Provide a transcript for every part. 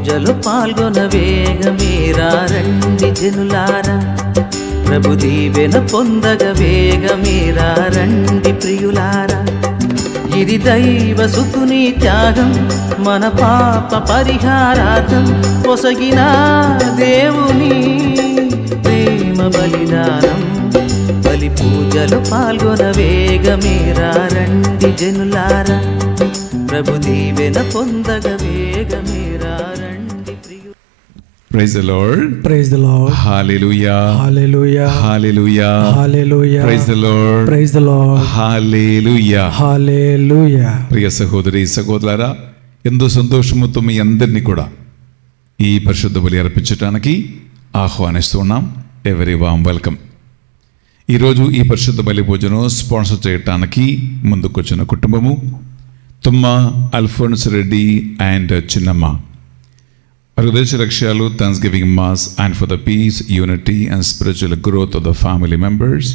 పూజలు పాల్గొన వేగమేరా రండి జనులారా, ప్రభు దీవెన పొందగ వేగమేరా రండి ప్రియులారా. ఇది దైవ సుతుని త్యాగం, మన పాప పరిహారార్థం పొసగిన దేవుని ప్రేమ బలిదానం. బలి పూజలు పాల్గొన వేగమేరా రండి జనులారా, ప్రభు దీవెన పొందగ వేగమేరా రండి ప్రియులారా. Praise the Lord. Praise the Lord. Hallelujah. Hallelujah. Hallelujah. Hallelujah. Praise the Lord. Praise the Lord. Hallelujah. Hallelujah. ప్రియ సహోదరి సహోదరులారా, ఎంతో సంతోషముతో మీ అందరినీ కూడా ఈ పరిశుద్ధ బలి అర్పించడానికి ఆహ్వానిస్తున్నాం. Every warm welcome. ఈరోజు ఈ పరిశుద్ధ బలి పూజను స్పాన్సర్ చేయడానికి ముందుకొచ్చిన కుటుంబము తుమ్మ అల్ఫోన్స్ రెడ్డి అండ్ చిన్నమ్మ. Hridesh Lakshalu Thanksgiving Mass and for the peace, unity and spiritual growth of the family members,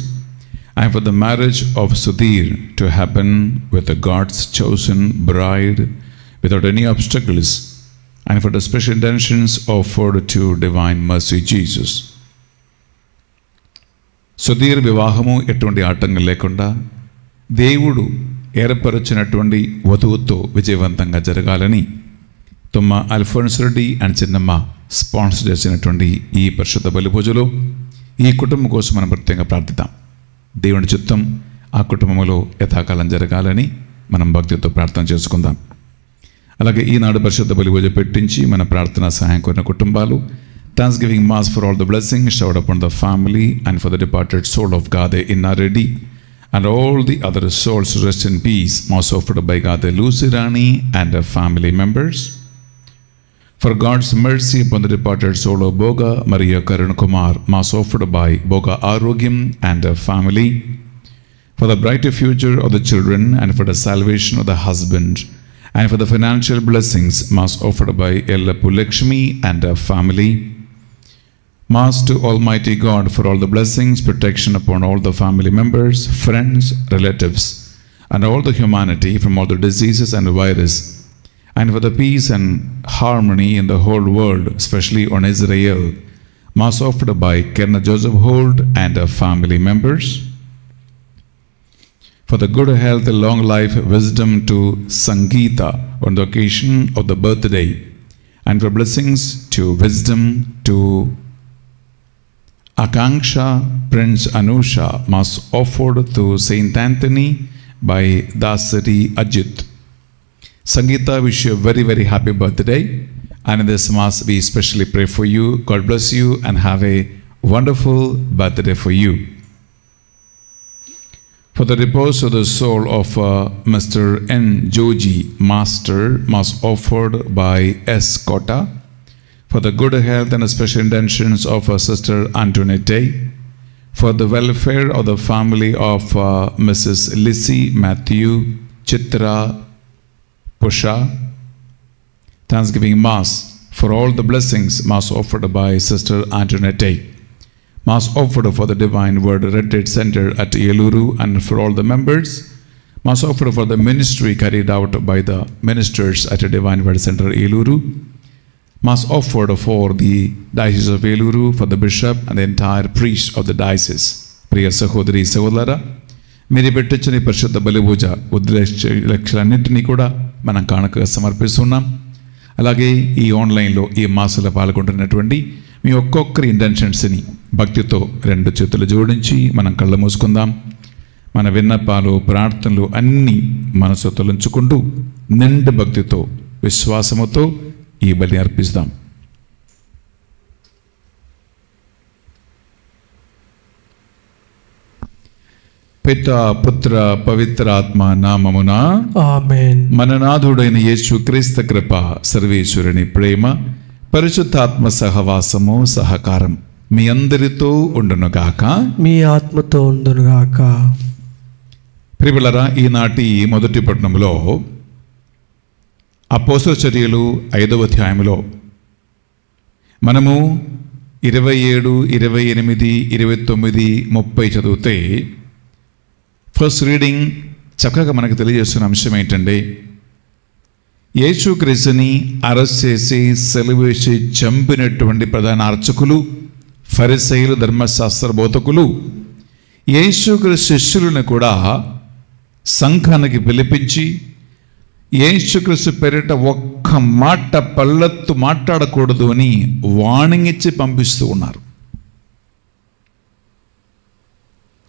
and for the marriage of Sudhir to happen with God's chosen bride without any obstacles, and for the special intentions offered to Divine Mercy Jesus. Sudhir వివాహము ఎటువంటి ఆటంకం లేకుండా దేవుడు ఏర్పరచినటువంటి వధువుతో విజయవంతంగా జరగాలని తుమ్మ Alphonse Reddy and చిన్నమ్మ sponsor చేసినటువంటి ఈ పరిశుద్ధ బలి పూజలో ఈ కుటుంబం కోసం మనం ప్రత్యేకంగా ప్రార్థిద్దాం. దేవుని చిత్తం ఆ కుటుంబంలో యథాకాలం జరగాలని మనం భక్తితో ప్రార్థన చేసుకుందాం. అలాగే ఈనాడు పరిశుద్ధ బలి పూజ పెట్టించి మన ప్రార్థన సహాయం కోరిన కుటుంబాలు Thanksgiving Mass for all the blessings showered upon the family and for the departed soul of Gade Inna Reddy and all the other souls rest in peace, most offered by Gade Lucy Rani and her family members. For God's mercy upon the departed soul of Boga Maria Karan Kumar, mass offered by Boga Arogyam and her family. For the brighter future of the children and for the salvation of the husband, and for the financial blessings, mass offered by Yellapu Lakshmi and her family. Mass to Almighty God for all the blessings, protection upon all the family members, friends, relatives, and all the humanity from all the diseases and virus, and for the peace and harmony in the whole world, especially on Israel. Mass offered by Kerna Joseph Holt and her family members. For the good health, long life, wisdom to Sangeeta on the occasion of the birthday, and for blessings to wisdom to Akanksha Prince Anusha, mass offered to Saint Anthony by Dasari Ajit. Sangeeta, wish you a very, very happy birthday. And in this Mass, we especially pray for you. God bless you and have a wonderful birthday for you. For the repose of the soul of Mr. N. Joji, Master, Mass offered by S. Kota. For the good health and special intentions of Sister Antoinette. For the welfare of the family of Mrs. Lissy Matthew Chitra Pusha. Thanksgiving Mass for all the blessings, Mass offered by Sister Antoinette. Mass offered for the Divine Word Retreat Center at Yeluru and for all the members. Mass offered for the ministry carried out by the ministers at the Divine Word Center Yeluru. Mass offered for the Diocese of Yeluru, for the Bishop and the entire priest of the diocese. Priya Sahodri Sahodalara, మీరు పెట్టించిన పరిశుద్ధ బలి పూజ ఉద్దేశాలన్నింటినీ కూడా మనం కానుకగా సమర్పిస్తున్నాం. అలాగే ఈ ఆన్లైన్లో ఈ మాసంలో పాల్గొంటున్నటువంటి మీ ఒక్కొక్కరి ఇంటెన్షన్స్ని భక్తితో రెండు చేతులు జోడించి మనం కళ్ళు మూసుకుందాం. మన విన్నపాలు ప్రార్థనలు అన్నీ మనసు తొలగించుకుంటూ నిండు భక్తితో విశ్వాసముతో ఈ బలి అర్పిస్తాం. పితా పుత్ర పవిత్రాత్మ నామమున ఆమేన్. మన నాథుడైన యేసుక్రీస్తు కృప, సర్వేశ్వరుని ప్రేమ, పరిశుద్ధాత్మ సహవాసము సహకారం మీ అందరితో ఉండునుగాక. మీ ఆత్మతో ఉండునుగాక. ప్రియులారా, ఈనాటి మొదటి పట్టణంలో అపోస్తల చర్యలు 5వ అధ్యాయంలో మనము 27, 28, 29, 30 చదివితే ఫస్ట్ రీడింగ్ చక్కగా మనకు తెలియజేస్తున్న అంశం ఏంటంటే, యేసుక్రీస్తుని అరెస్ట్ చేసి సెలవేసి చంపినటువంటి ప్రధాన అర్చకులు, ఫరిసయ్యులు, ధర్మశాస్త్ర బోధకులు యేసుక్రీస్తు శిష్యులను కూడా సంఘానికి పిలిపించి యేసుక్రీస్తు పేరిట ఒక్క మాట పళ్ళెత్తు మాట్లాడకూడదు అని వార్నింగ్ ఇచ్చి పంపిస్తూ ఉన్నారు.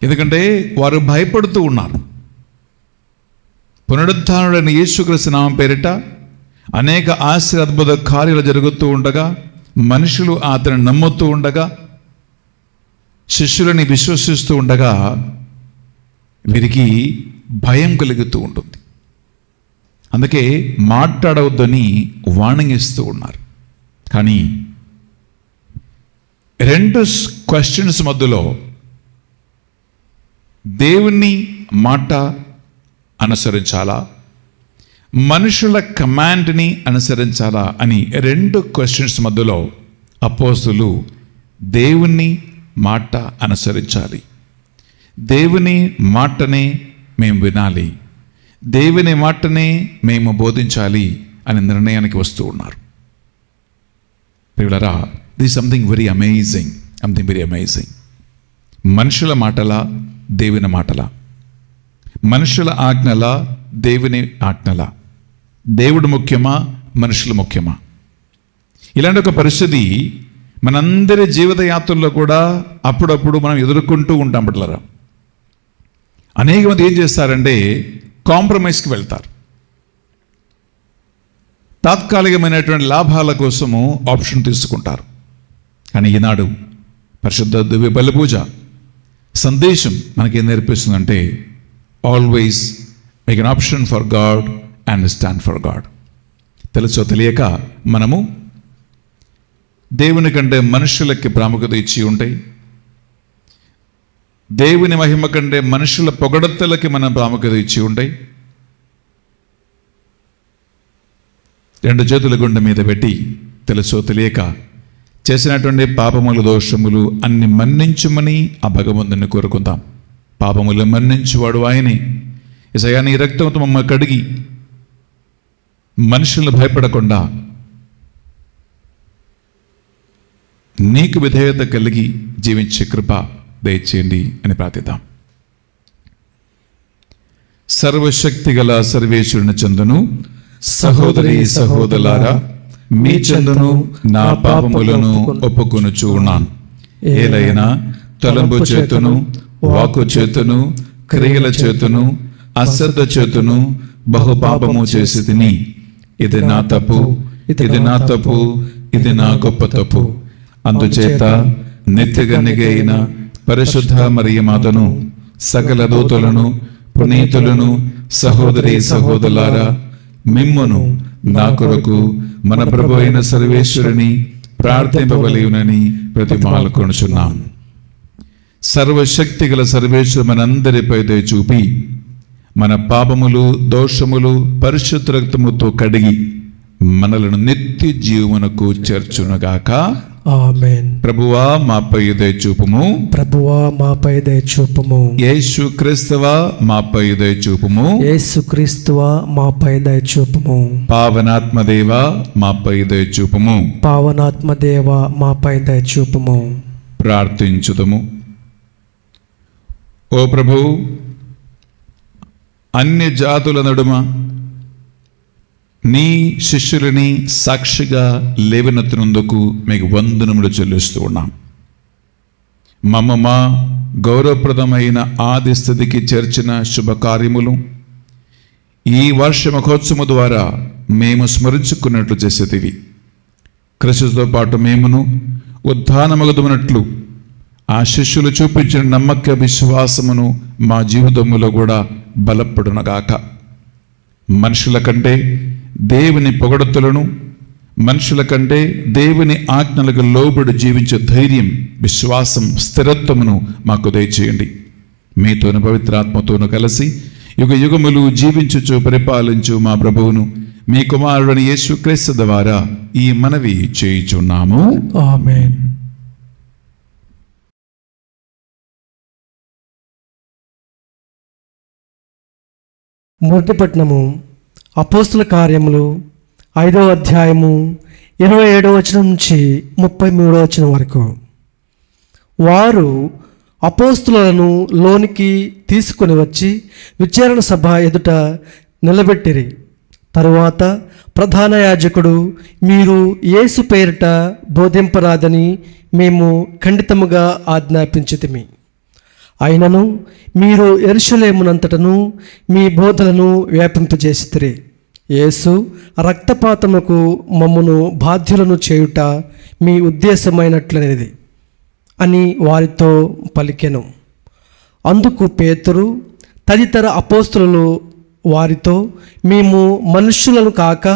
ఎందుకంటే వారు భయపడుతూ ఉన్నారు. పునరుద్ధానుడైన యేసుక్రీస్తు నామం పేరిట అనేక ఆశ్చర్య అద్భుత కార్యాలు జరుగుతూ ఉండగా, మనుషులు అతను నమ్ముతూ ఉండగా, శిష్యులని విశ్వసిస్తూ ఉండగా వీరికి భయం కలుగుతూ ఉంటుంది. అందుకే మాట్లాడవద్దని వార్నింగ్ ఇస్తూ ఉన్నారు. కానీ రెండు క్వశ్చన్స్ మధ్యలో దేవుని మాట అనుసరించాలా, మనుషుల కమాండ్ని అనుసరించాలా అని రెండు క్వశ్చన్స్ మధ్యలో అపోస్తులు దేవుని మాట అనుసరించాలి, దేవుని మాటనే మేము వినాలి, దేవుని మాటనే మేము బోధించాలి అనే నిర్ణయానికి వస్తూ ఉన్నారు. ప్రియులారా, this something very amazing, something very amazing. మనుషుల మాటలా, దేవుని మాటలా, మనుషుల ఆజ్ఞలా, దేవుని ఆజ్ఞలా, దేవుడు ముఖ్యమా, మనుషులు ముఖ్యమా? ఇలాంటి ఒక పరిస్థితి మనందరి జీవిత యాత్రల్లో కూడా అప్పుడప్పుడు మనం ఎదుర్కొంటూ ఉంటాం. బిడ్డలారా, అనేక మంది ఏం చేస్తారంటే కాంప్రమైజ్కి వెళ్తారు. తాత్కాలికమైనటువంటి లాభాల కోసము ఆప్షన్ తీసుకుంటారు. కానీ ఈనాడు పరిశుద్ధ దివ్య బలి పూజ సందేశం మనకేం నేర్పిస్తుందంటే always make an option for God and stand for God. తెలుసో తెలియక మనము దేవుని కంటే మనుషులకి ప్రాముఖ్యత ఇచ్చి ఉంటాయి, దేవుని మహిమ కంటే మనుషుల పొగడతలకి మనం ప్రాముఖ్యత ఇచ్చి ఉంటాయి. రెండు చేతుల గుండె మీద పెట్టి తెలుసో తెలియక చేసినటువంటి పాపములు, దోషములు అన్ని మన్నించుమని ఆ భగవంతుని కోరుకుందాం. పాపములు మన్నించువాడు ఆయనే. యేసయ్యా, నీ రక్తంతో మమ్మల్ని కడిగి మనుషులను భయపడకుండా నీకు విధేయత కలిగి జీవించే కృప దయచేయండి అని ప్రార్థిద్దాం. సర్వశక్తి గల సర్వేశ్వరుని చందును, సహోదరి సహోదరులారా, మీ చందును నా పాపములను ఒప్పుకొనుచు ఉన్నాను. ఏలైనా తలంపు చేతును, వాకు చేతును, క్రియల చేతును, అశ్రద్ధ చేతును బహుపాపము చేసి తిని, ఇది నా తప్పు, ఇది నా తప్పు, ఇది నా గొప్ప తప్పు. అందుచేత నిత్యగన్నిక అయిన పరిశుద్ధ మరియమాతను, సకల దూతలను, పునీతులను, సహోదరి సహోదరులారా, మిమ్మును నా కొరకు మన ప్రభు అయిన సర్వేశ్వరుని ప్రార్థింపవలయునని ప్రతిమాలు కొనుచున్నాను. సర్వశక్తి గల సర్వేశ్వరు మనందరిపై దయ చూపి మన పాపములు, దోషములు పరిశుద్ధ రక్తముతో కడిగి మనలను నిత్య జీవమునకు చేర్చునుగాక. ఆమేన్. ప్రభువా మాపై దయ చూపుము, ప్రభువా మాపై దయ చూపుము. యేసు క్రీస్తువా మాపై దయ చూపుము, యేసుక్రీస్తువా మాపై దయ చూపుము. పావనాత్మదేవా మాపై దయ చూపుము. పావనాత్మదేవా మాపై దయ చూపుము. ప్రార్థించుదము. ఓ ప్రభు, అన్య జాతుల నడుమ నీ శిష్యులని సాక్షిగా లేవనెత్తినందుకు మీకు వందనములు చెల్లిస్తూ ఉన్నాం. మా గౌరవప్రదమైన ఆది స్థితికి చేర్చిన శుభకార్యములు ఈ వార్ష మహోత్సవం ద్వారా మేము స్మరించుకున్నట్లు చేసేదివి. క్రీస్తుతో పాటు మేమును ఉత్థానమగుదునట్లు ఆ శిష్యులు చూపించిన నమ్మక విశ్వాసమును మా జీవితములో కూడా బలపడునగాక. మనుషుల కంటే దేవుని పొగడతలను, మనుషుల కంటే దేవుని ఆజ్ఞలకు లోబడి జీవించే ధైర్యం, విశ్వాసం, స్థిరత్వమును మాకు దయచేయండి. మీతోను పవిత్రాత్మతోను కలిసి యుగ యుగములు జీవించుచు పరిపాలించు మా ప్రభువును, మీ కుమారుడైన యేసుక్రీస్తు ద్వారా ఈ మనవి చేయుచున్నాము. ఆమేన్. మొదటి పట్టణము అపోస్తుల కార్యములు 5వ అధ్యాయము 27వ వచనం నుంచి 33వ వచనం వరకు. వారు అపోస్తులను లోనికి తీసుకొని వచ్చి విచారణ సభ ఎదుట నిలబెట్టిరి. తరువాత ప్రధాన యాజకుడు, మీరు యేసు పేరిట బోధింపరాదని మేము ఖండితముగా ఆజ్ఞాపించితిమి. అయినను మీరు యెరూషలేమునంతటను మీ బోధలను వ్యాపింపజేసితిరి. యేసు రక్తపాతముకు మమ్మును బాధ్యులను చేయుట మీ ఉద్దేశమైనట్లనేది అని వారితో పలికెను. అందుకు పేతురు తదితర అపోస్తులు వారితో, మేము మనుష్యులను కాక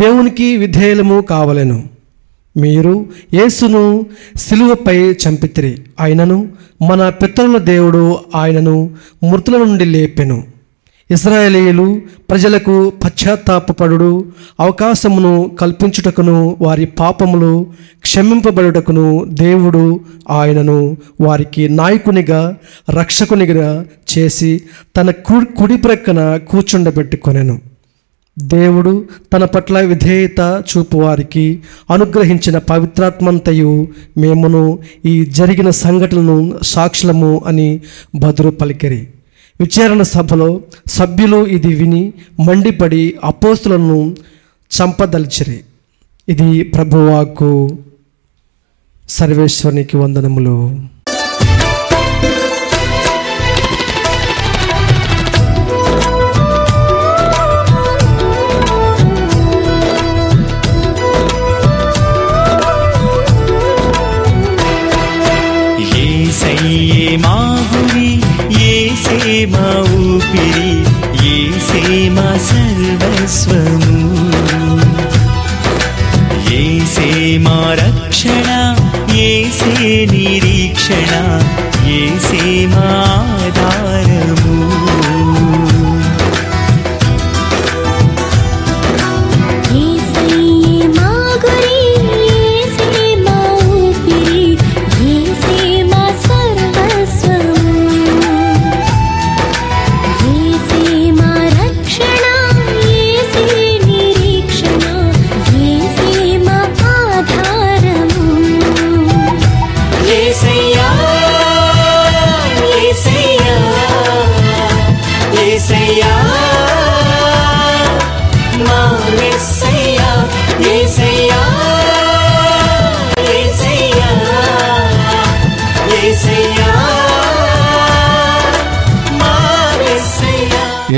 దేవునికి విధేయులము కావలెను. మీరు యేసును సిలువపై చంపితిరి. ఆయనను మన పితరుల దేవుడు ఆయనను మృతుల నుండి లేపెను. ఇశ్రాయేలీయులు ప్రజలకు పశ్చాత్తాపపడు అవకాశమును కల్పించుటకును వారి పాపములు క్షమింపబడుటకును దేవుడు ఆయనను వారికి నాయకునిగా రక్షకునిగా చేసి తన కుడి ప్రక్కన కూర్చుండబెట్టుకొనెను. దేవుడు తన పట్ల విధేయత చూపు వారికి అనుగ్రహించిన పవిత్రాత్మంతయు మేమును ఈ జరిగిన సంఘటనను సాక్షులము అని బదులు పలికిరి. విచారణ సభలో సభ్యులు ఇది విని మండిపడి అపోస్తులను చంపదలిచిరి. ఇది ప్రభువాక్కు. సర్వేశ్వరునికి వందనములు. యేసయ్యే మా గురి, యేసే మా ఊపిరి, యేసే మా సర్వస్వము, యేసే మా రక్షణ, యేసే నిరీక్షణ, యేసే మా ఆధారము.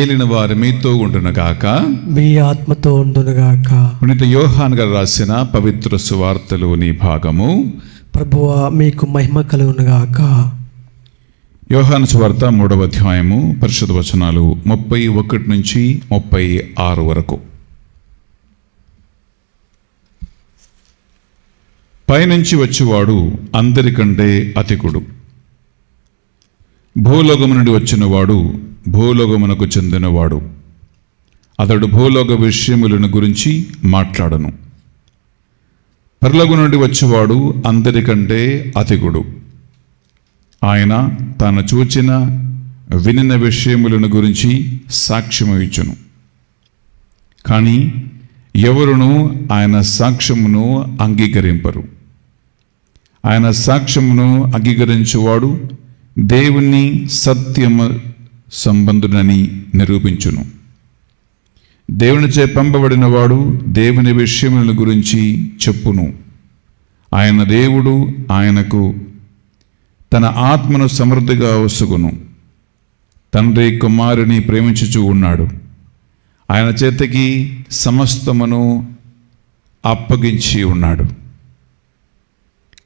ఏలిన వారు మీతో ఉండునుగాక, మీ ఆత్మతో ఉండునుగాక. పునీత యోహాను గారు రాసిన పవిత్ర సువార్తలోని భాగము. ప్రభువా మీకు మహిమ కలుగునుగాక. యోహాను సువార్త 3వ అధ్యాయము పరిశుద్ధ వచనాలు 31 నుంచి 36 వరకు. పైనుంచి వచ్చేవాడు అందరికంటే అధికుడు. భూలోకము నుండి వచ్చినవాడు భూలోకమునకు చెందినవాడు. అతడు భూలోక విషయములను గురించి మాట్లాడను. పరలోకము నుండి వచ్చేవాడు అందరికంటే అధికుడు. ఆయన తాను చూచిన వినిన విషయములను గురించి సాక్ష్యము ఇచ్చును. కానీ ఎవరునూ ఆయన సాక్ష్యమును అంగీకరింపరు. ఆయన సాక్ష్యమును అంగీకరించువాడు దేవుని సత్యము సంబంధుడని నిరూపించును. దేవునిచే పంపబడిన వాడు దేవుని విషయముల గురించి చెప్పును. ఆయన దేవుడు ఆయనకు తన ఆత్మను సమృద్ధిగా ఒసుగును. తండ్రి కుమారుని ప్రేమించుచూ ఉన్నాడు. ఆయన చేతికి సమస్తమును అప్పగించి ఉన్నాడు.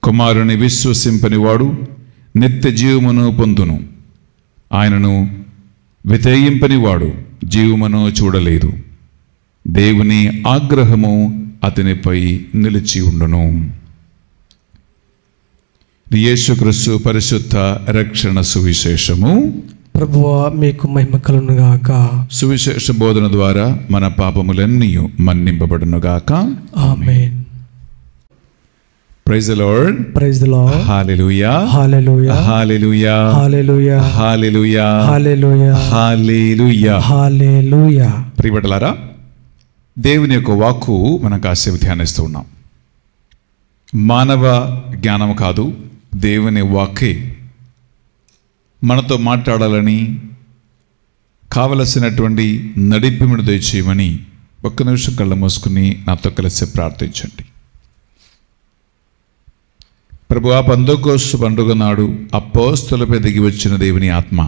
కుమారుని విశ్వసింపని వాడు నిత్య జీవమును పొందును. ఆయనను విధేయింపని వాడు జీవమును చూడలేదు. దేవుని ఆగ్రహము అతనిపై నిలిచి ఉండును. యేసుక్రీస్తు పరిశుద్ధ రక్షణ సువిశేషము. ప్రభువా మీకు మహిమ కలుగునుగాక. సువిశేష బోధన ద్వారా మన పాపములన్నీ మన్నింపబడునుగాక. Amen. Praise the Lord. Praise the Lord. Hallelujah. Hallelujah. Hallelujah. Hallelujah. Hallelujah. Hallelujah. Hallelujah. Hallelujah. ప్రియబిడ్డలారా, దేవుని యొక్క వాక్కు మనం కాసేపు ధ్యానిస్తూ ఉన్నాం. మానవ జ్ఞానం కాదు, దేవుని వాక్కే మనతో మాట్లాడాలని, కావలసినటువంటి నడిపిమును దయచేయమని ఒక్క నిమిషం కళ్ళ మూసుకుని నాతో కలిసి ప్రార్థించండి. ప్రభువా, పెంతెకోస్తు పండుగ నాడు అపోస్తలులపై దిగి వచ్చిన దేవుని ఆత్మ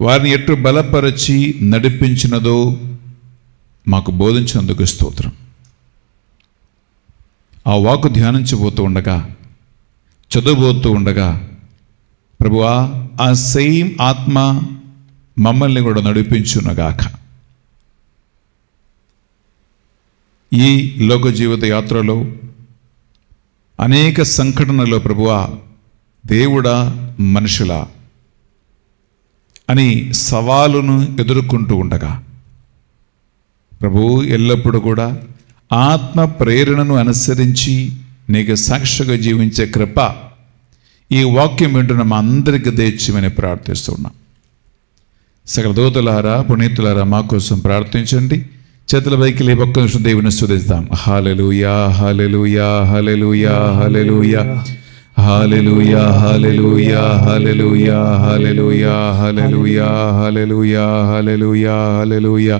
వారిని ఎట్లు బలపరచి నడిపించినదో మాకు బోధించినందుకు స్తోత్రం. ఆ వాక్కు ధ్యానించబోతూ ఉండగా, చదువుబోతూ ఉండగా ప్రభువా, ఆ సేమ్ ఆత్మ మమ్మల్ని కూడా నడిపించునగాక. ఈ లోక జీవిత యాత్రలో అనేక సంఘటనలో ప్రభువా, దేవుడా మనుషులా అని సవాలును ఎదుర్కొంటూ ఉండగా ప్రభు ఎల్లప్పుడూ కూడా ఆత్మ ప్రేరణను అనుసరించి నీకు సాక్షిగా జీవించే కృప ఈ వాక్యం వింటున్న మా అందరికీ దయచేయమని ప్రార్థిస్తున్నాం. సకల దూతలారా, పునీతులారా మా కోసం ప్రార్థించండి. చేతుల పైకి లేపి ఒక్క నిమిషం దేవుని స్తుతిద్దాం. హల్లెలూయా, hallelujah, hallelujah, hallelujah, hallelujah, hallelujah, hallelujah, hallelujah, hallelujah, hallelujah, hallelujah, హల్లెలూయా.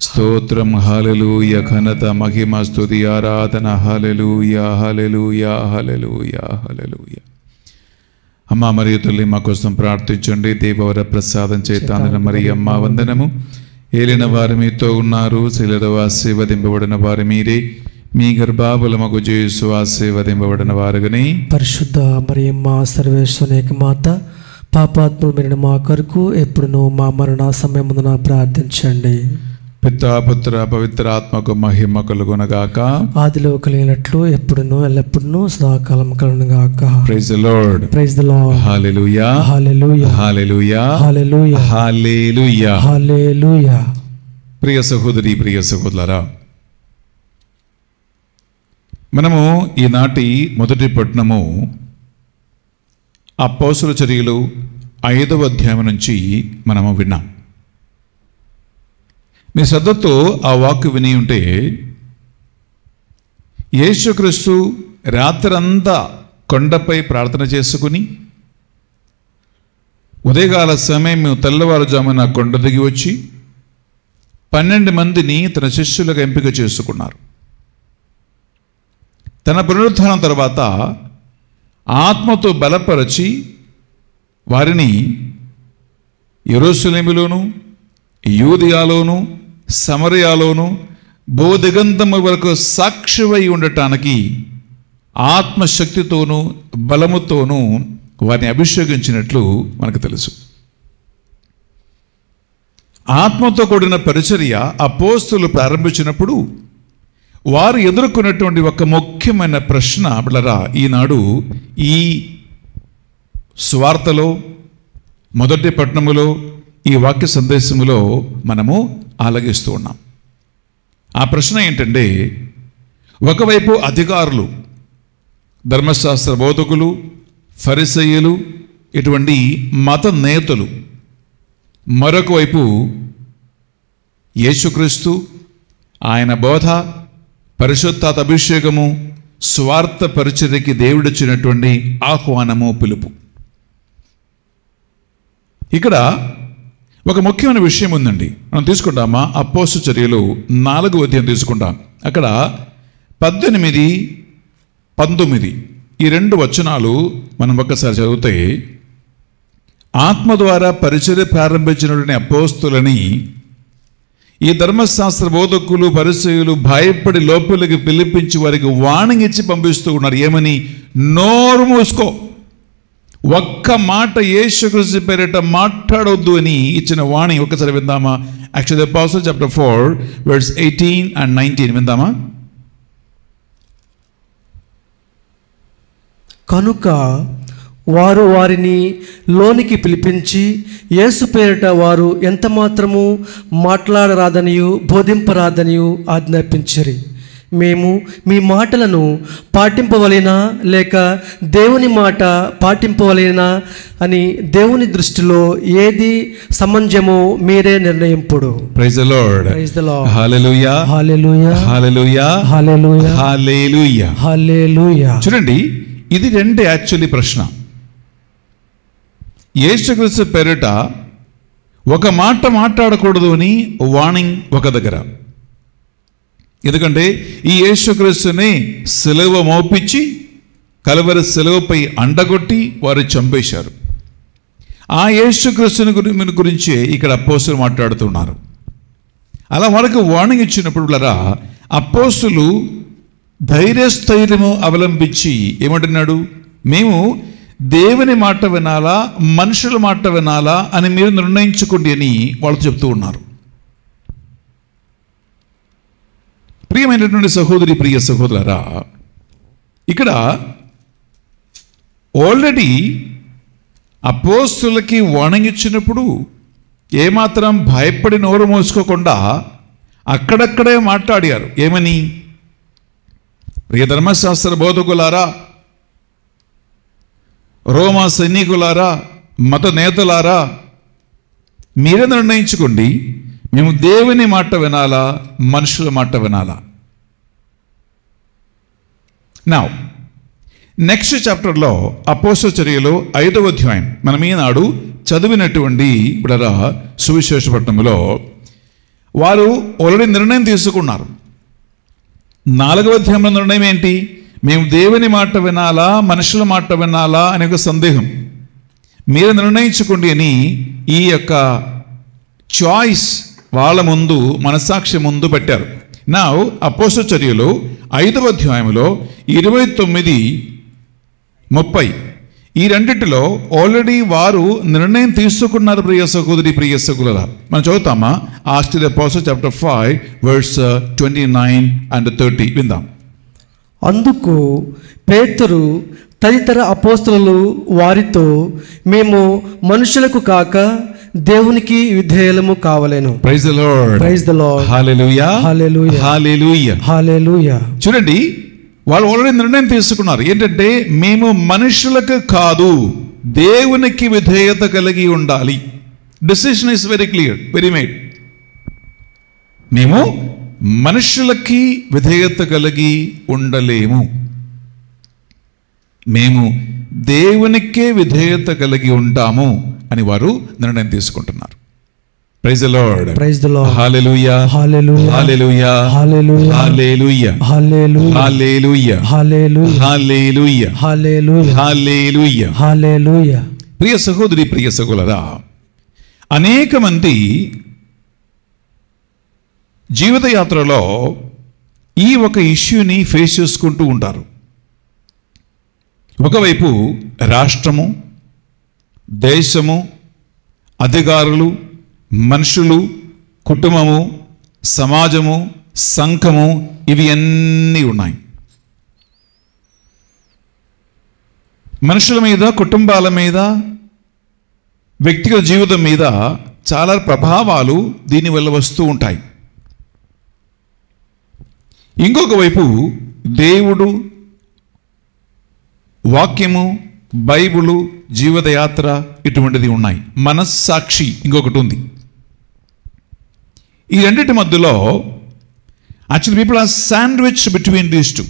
స్తోత్రం, హల్లెలూయా, ఘనత, మహిమ, స్తుతి, ఆరాధన, హల్లెలూయా, హల్లెలూయా, హల్లెలూయా, హల్లెలూయా. అమ్మ మరియు తల్లి మా కోసం ప్రార్థించండి. దేవవర ప్రసాదం చేతాందిన మరియమ్మ వందనము. ఏలిన వారు మీతో ఉన్నారు, శిలలో ఆశీర్వదింపబడిన వారు మీరే, మీ గర్భఫలమగు యేసు ఆశీర్వదింపబడిన వారుగని. పరిశుద్ధ మరియమ్మ సర్వేశ్వరుని యొక్క మాత, పాపాత్ములమైన మా కొరకు ఎప్పుడును మా మరణ సమయమున ప్రార్థించండి. పితా, పుత్ర, పవిత్ర ఆత్మకు మహిమ కలుగునగాక. ఆదిలో కలిగినట్లు ఎప్పుడును ఎల్లప్పుడును సదాకాలం కలుగునగాక. Praise the Lord. Praise the Lord. Hallelujah, hallelujah, hallelujah, hallelujah, hallelujah, hallelujah. ప్రియ సహోదరి, ప్రియ సహోదరులారా, మనము ఈనాటి మొదటి పట్టణము అపోస్తలుల చర్యలు 5వ అధ్యాయం నుంచి మనము విన్నాం. మీ శ్రద్ధతో ఆ వాక్కు విని ఉంటే, యేసుక్రీస్తు రాత్రంతా కొండపై ప్రార్థన చేసుకుని ఉదయకాల సమయం తెల్లవారుజామున కొండ దిగి వచ్చి 12 మందిని తన శిష్యులకు ఎంపిక చేసుకున్నారు. తన పునరుత్థానం తర్వాత ఆత్మతో బలపరచి వారిని యెరూషలేములోను, యూదయలోను, సమరయలోను భూదిగంతము వరకు సాక్షివై ఉండటానికి ఆత్మశక్తితోనూ బలముతోనూ వారిని అభిషేకించినట్లు మనకు తెలుసు. ఆత్మతో కూడిన పరిచర్య అపోస్తలులు ప్రారంభించినప్పుడు వారు ఎదుర్కొన్నటువంటి ఒక ముఖ్యమైన ప్రశ్న బిడ్డలారా, ఈనాడు ఈ సువార్తలో మొదటి పట్టణములో ఈ వాక్య సందేశములో మనము ఆలగిస్తూ ఉన్నాం. ఆ ప్రశ్న ఏంటంటే, ఒకవైపు అధికారులు, ధర్మశాస్త్ర బోధకులు, ఫరిసయ్యులు, ఇటువంటి మత నేతలు, మరొక వైపు యేసుక్రీస్తు, ఆయన బోధ, పరిశుద్ధాత్మ అభిషేకము, స్వార్థ పరిచర్యకి దేవుడిచ్చినటువంటి ఆహ్వానము, పిలుపు. ఇక్కడ ఒక ముఖ్యమైన విషయం ఉందండి. మనం తీసుకుంటామా? అపోస్తలుల చర్యలు 4వ అధ్యాయం తీసుకుంటాం. అక్కడ 18, 19 ఈ 2 వచనాలు మనం ఒక్కసారి చదివితే, ఆత్మ ద్వారా పరిచర్య ప్రారంభించినటువంటి అపోస్తలులని ఈ ధర్మశాస్త్ర బోధకులు, పరిసయ్యులు భయపడి లోపలికి పిలిపించి వారికి వార్నింగ్ ఇచ్చి పంపిస్తూ ఉన్నారు. ఏమని? నోరు మూసుకో, ఒక్క మాట యేసుక్రీస్తు పేరిట మాట్లాడొద్దు అని ఇచ్చిన వాణి ఒకసారి విందామా? Actually apostles chapter 4 verse 18 and 19 విందామా? కనుక వారు వారిని లోనికి పిలిపించి, యేసు పేరిట వారు ఎంత మాత్రము మాట్లాడరాదనియు బోధింపరాదనియు ఆజ్ఞాపించిరి. మేము మీ మాటలను పాటింపవలెనా లేక దేవుని మాట పాటింపవలెనా అని దేవుని దృష్టిలో ఏది సమంజమో మీరే నిర్ణయింపుడు. Praise the Lord. Praise the Lord. Hallelujah. Hallelujah. Hallelujah. Hallelujah. Hallelujah. Hallelujah. చూడండి, ఇది రెండు యాక్చువల్లీ ప్రశ్న. యేసుక్రీస్తు పేరిట ఒక మాట మాట్లాడకూడదు అని వార్నింగ్ ఒక దగ్గర. ఎందుకంటే ఈ యేసుక్రీస్తుని సిలువ మోపించి కలువరి సిలువపై అండగొట్టి వారు చంపేశారు. ఆ యేసుక్రీస్తుని గురించి ఇక్కడ అపోస్తులు మాట్లాడుతున్నారు. అలా వాళ్ళకి వార్నింగ్ ఇచ్చినప్పుడు అపోస్తులు ధైర్యస్థైర్యము అవలంబించి ఏమంటున్నాడు, మేము దేవుని మాట వినాలా మనుషుల మాట వినాలా అని మీరు నిర్ణయించుకోండి అని వాళ్ళు చెప్తూ ఉన్నారు. ప్రియమైనటువంటి సహోదరి, ప్రియ సహోదరులారా, ఇక్కడ ఆల్రెడీ అపోస్తులకి వార్నింగ్ ఇచ్చినప్పుడు ఏమాత్రం భయపడి నోరు మోసుకోకుండా అక్కడక్కడే మాట్లాడారు. ఏమని? ప్రియ ధర్మశాస్త్ర బోధకులారా, రోమా సైనికులారా, మత నేతలారా, మీరే నిర్ణయించుకోండి, మేము దేవుని మాట వినాలా మనుషుల మాట వినాలా. నౌ నెక్స్ట్ చాప్టర్లో అపోస్తల చర్యలు 5వ అధ్యాయం మనం ఈనాడు చదివినటువంటి ఇప్పుడు సువిశేష పట్టణంలో వారు ఆల్రెడీ నిర్ణయం తీసుకున్నారు. 4వ అధ్యాయంలో నిర్ణయం ఏంటి? మేము దేవుని మాట వినాలా మనుషుల మాట వినాలా అనే ఒక సందేహం. మీరు నిర్ణయించుకోండి అని ఈ యొక్క చాయిస్ వాళ్ళ ముందు, మనసాక్షి ముందు పెట్టారు. నా అపోస్తల చర్యలు 5వ అధ్యాయంలో 29, 30 ఈ రెండిటిలో ఆల్రెడీ వారు నిర్ణయం తీసుకున్నారు. ప్రియ సహోదరి, ప్రియ సహోదరులారా, మనం చదువుతామా? Acts of the Apostles chapter 5 verse 29 and 30 విందాం. అందుకు పేతురు తదితర అపోస్తలులు వారితో, మేము మనుషులకు కాక దేవునికి విధేయులము కావలేను. Praise the Lord. Praise the Lord. Hallelujah. Hallelujah. Hallelujah. Hallelujah. చూడండి, వాళ్ళు ఆల్రెడీ నిర్ణయం తీసుకున్నారు. ఏంటంటే మేము మనుషులకు కాదు దేవునికి విధేయత కలిగి ఉండాలి. Decision is very clear, very made. మేము మనుషులకి విధేయత కలిగి ఉండలేము, మేము దేవునికే విధేయత కలిగి ఉంటాము అని వారు నిర్ణయం తీసుకుంటున్నారు. Praise the Lord. Praise the Lord. Hallelujah. Hallelujah. Hallelujah. Hallelujah. Hallelujah. Hallelujah. Hallelujah. Hallelujah. Hallelujah. Hallelujah. Hallelujah. Hallelujah. ప్రియ సహోదరి, ప్రియ సహోదరులారా, అనేక మంది జీవిత యాత్రలో ఈ ఒక ఇష్యూని ఫేస్ చేసుకుంటూ ఉంటారు. ఒకవైపు రాష్ట్రము, దేశము, అధికారులు, మనుషులు, కుటుంబము, సమాజము, సంఘము, ఇవి అన్నీ ఉన్నాయి. మనుషుల మీద, కుటుంబాల మీద, వ్యక్తిగత జీవితం మీద చాలా ప్రభావాలు దీనివల్ల వస్తూ ఉంటాయి. ఇంకొక వైపు దేవుడు, వాక్యము, బైబిలు, జీవితయాత్ర ఇటువంటిది ఉన్నాయి. మనస్సాక్షి ఇంకొకటి ఉంది. ఈ రెండింటి మధ్యలో actually people are sandwich between these two.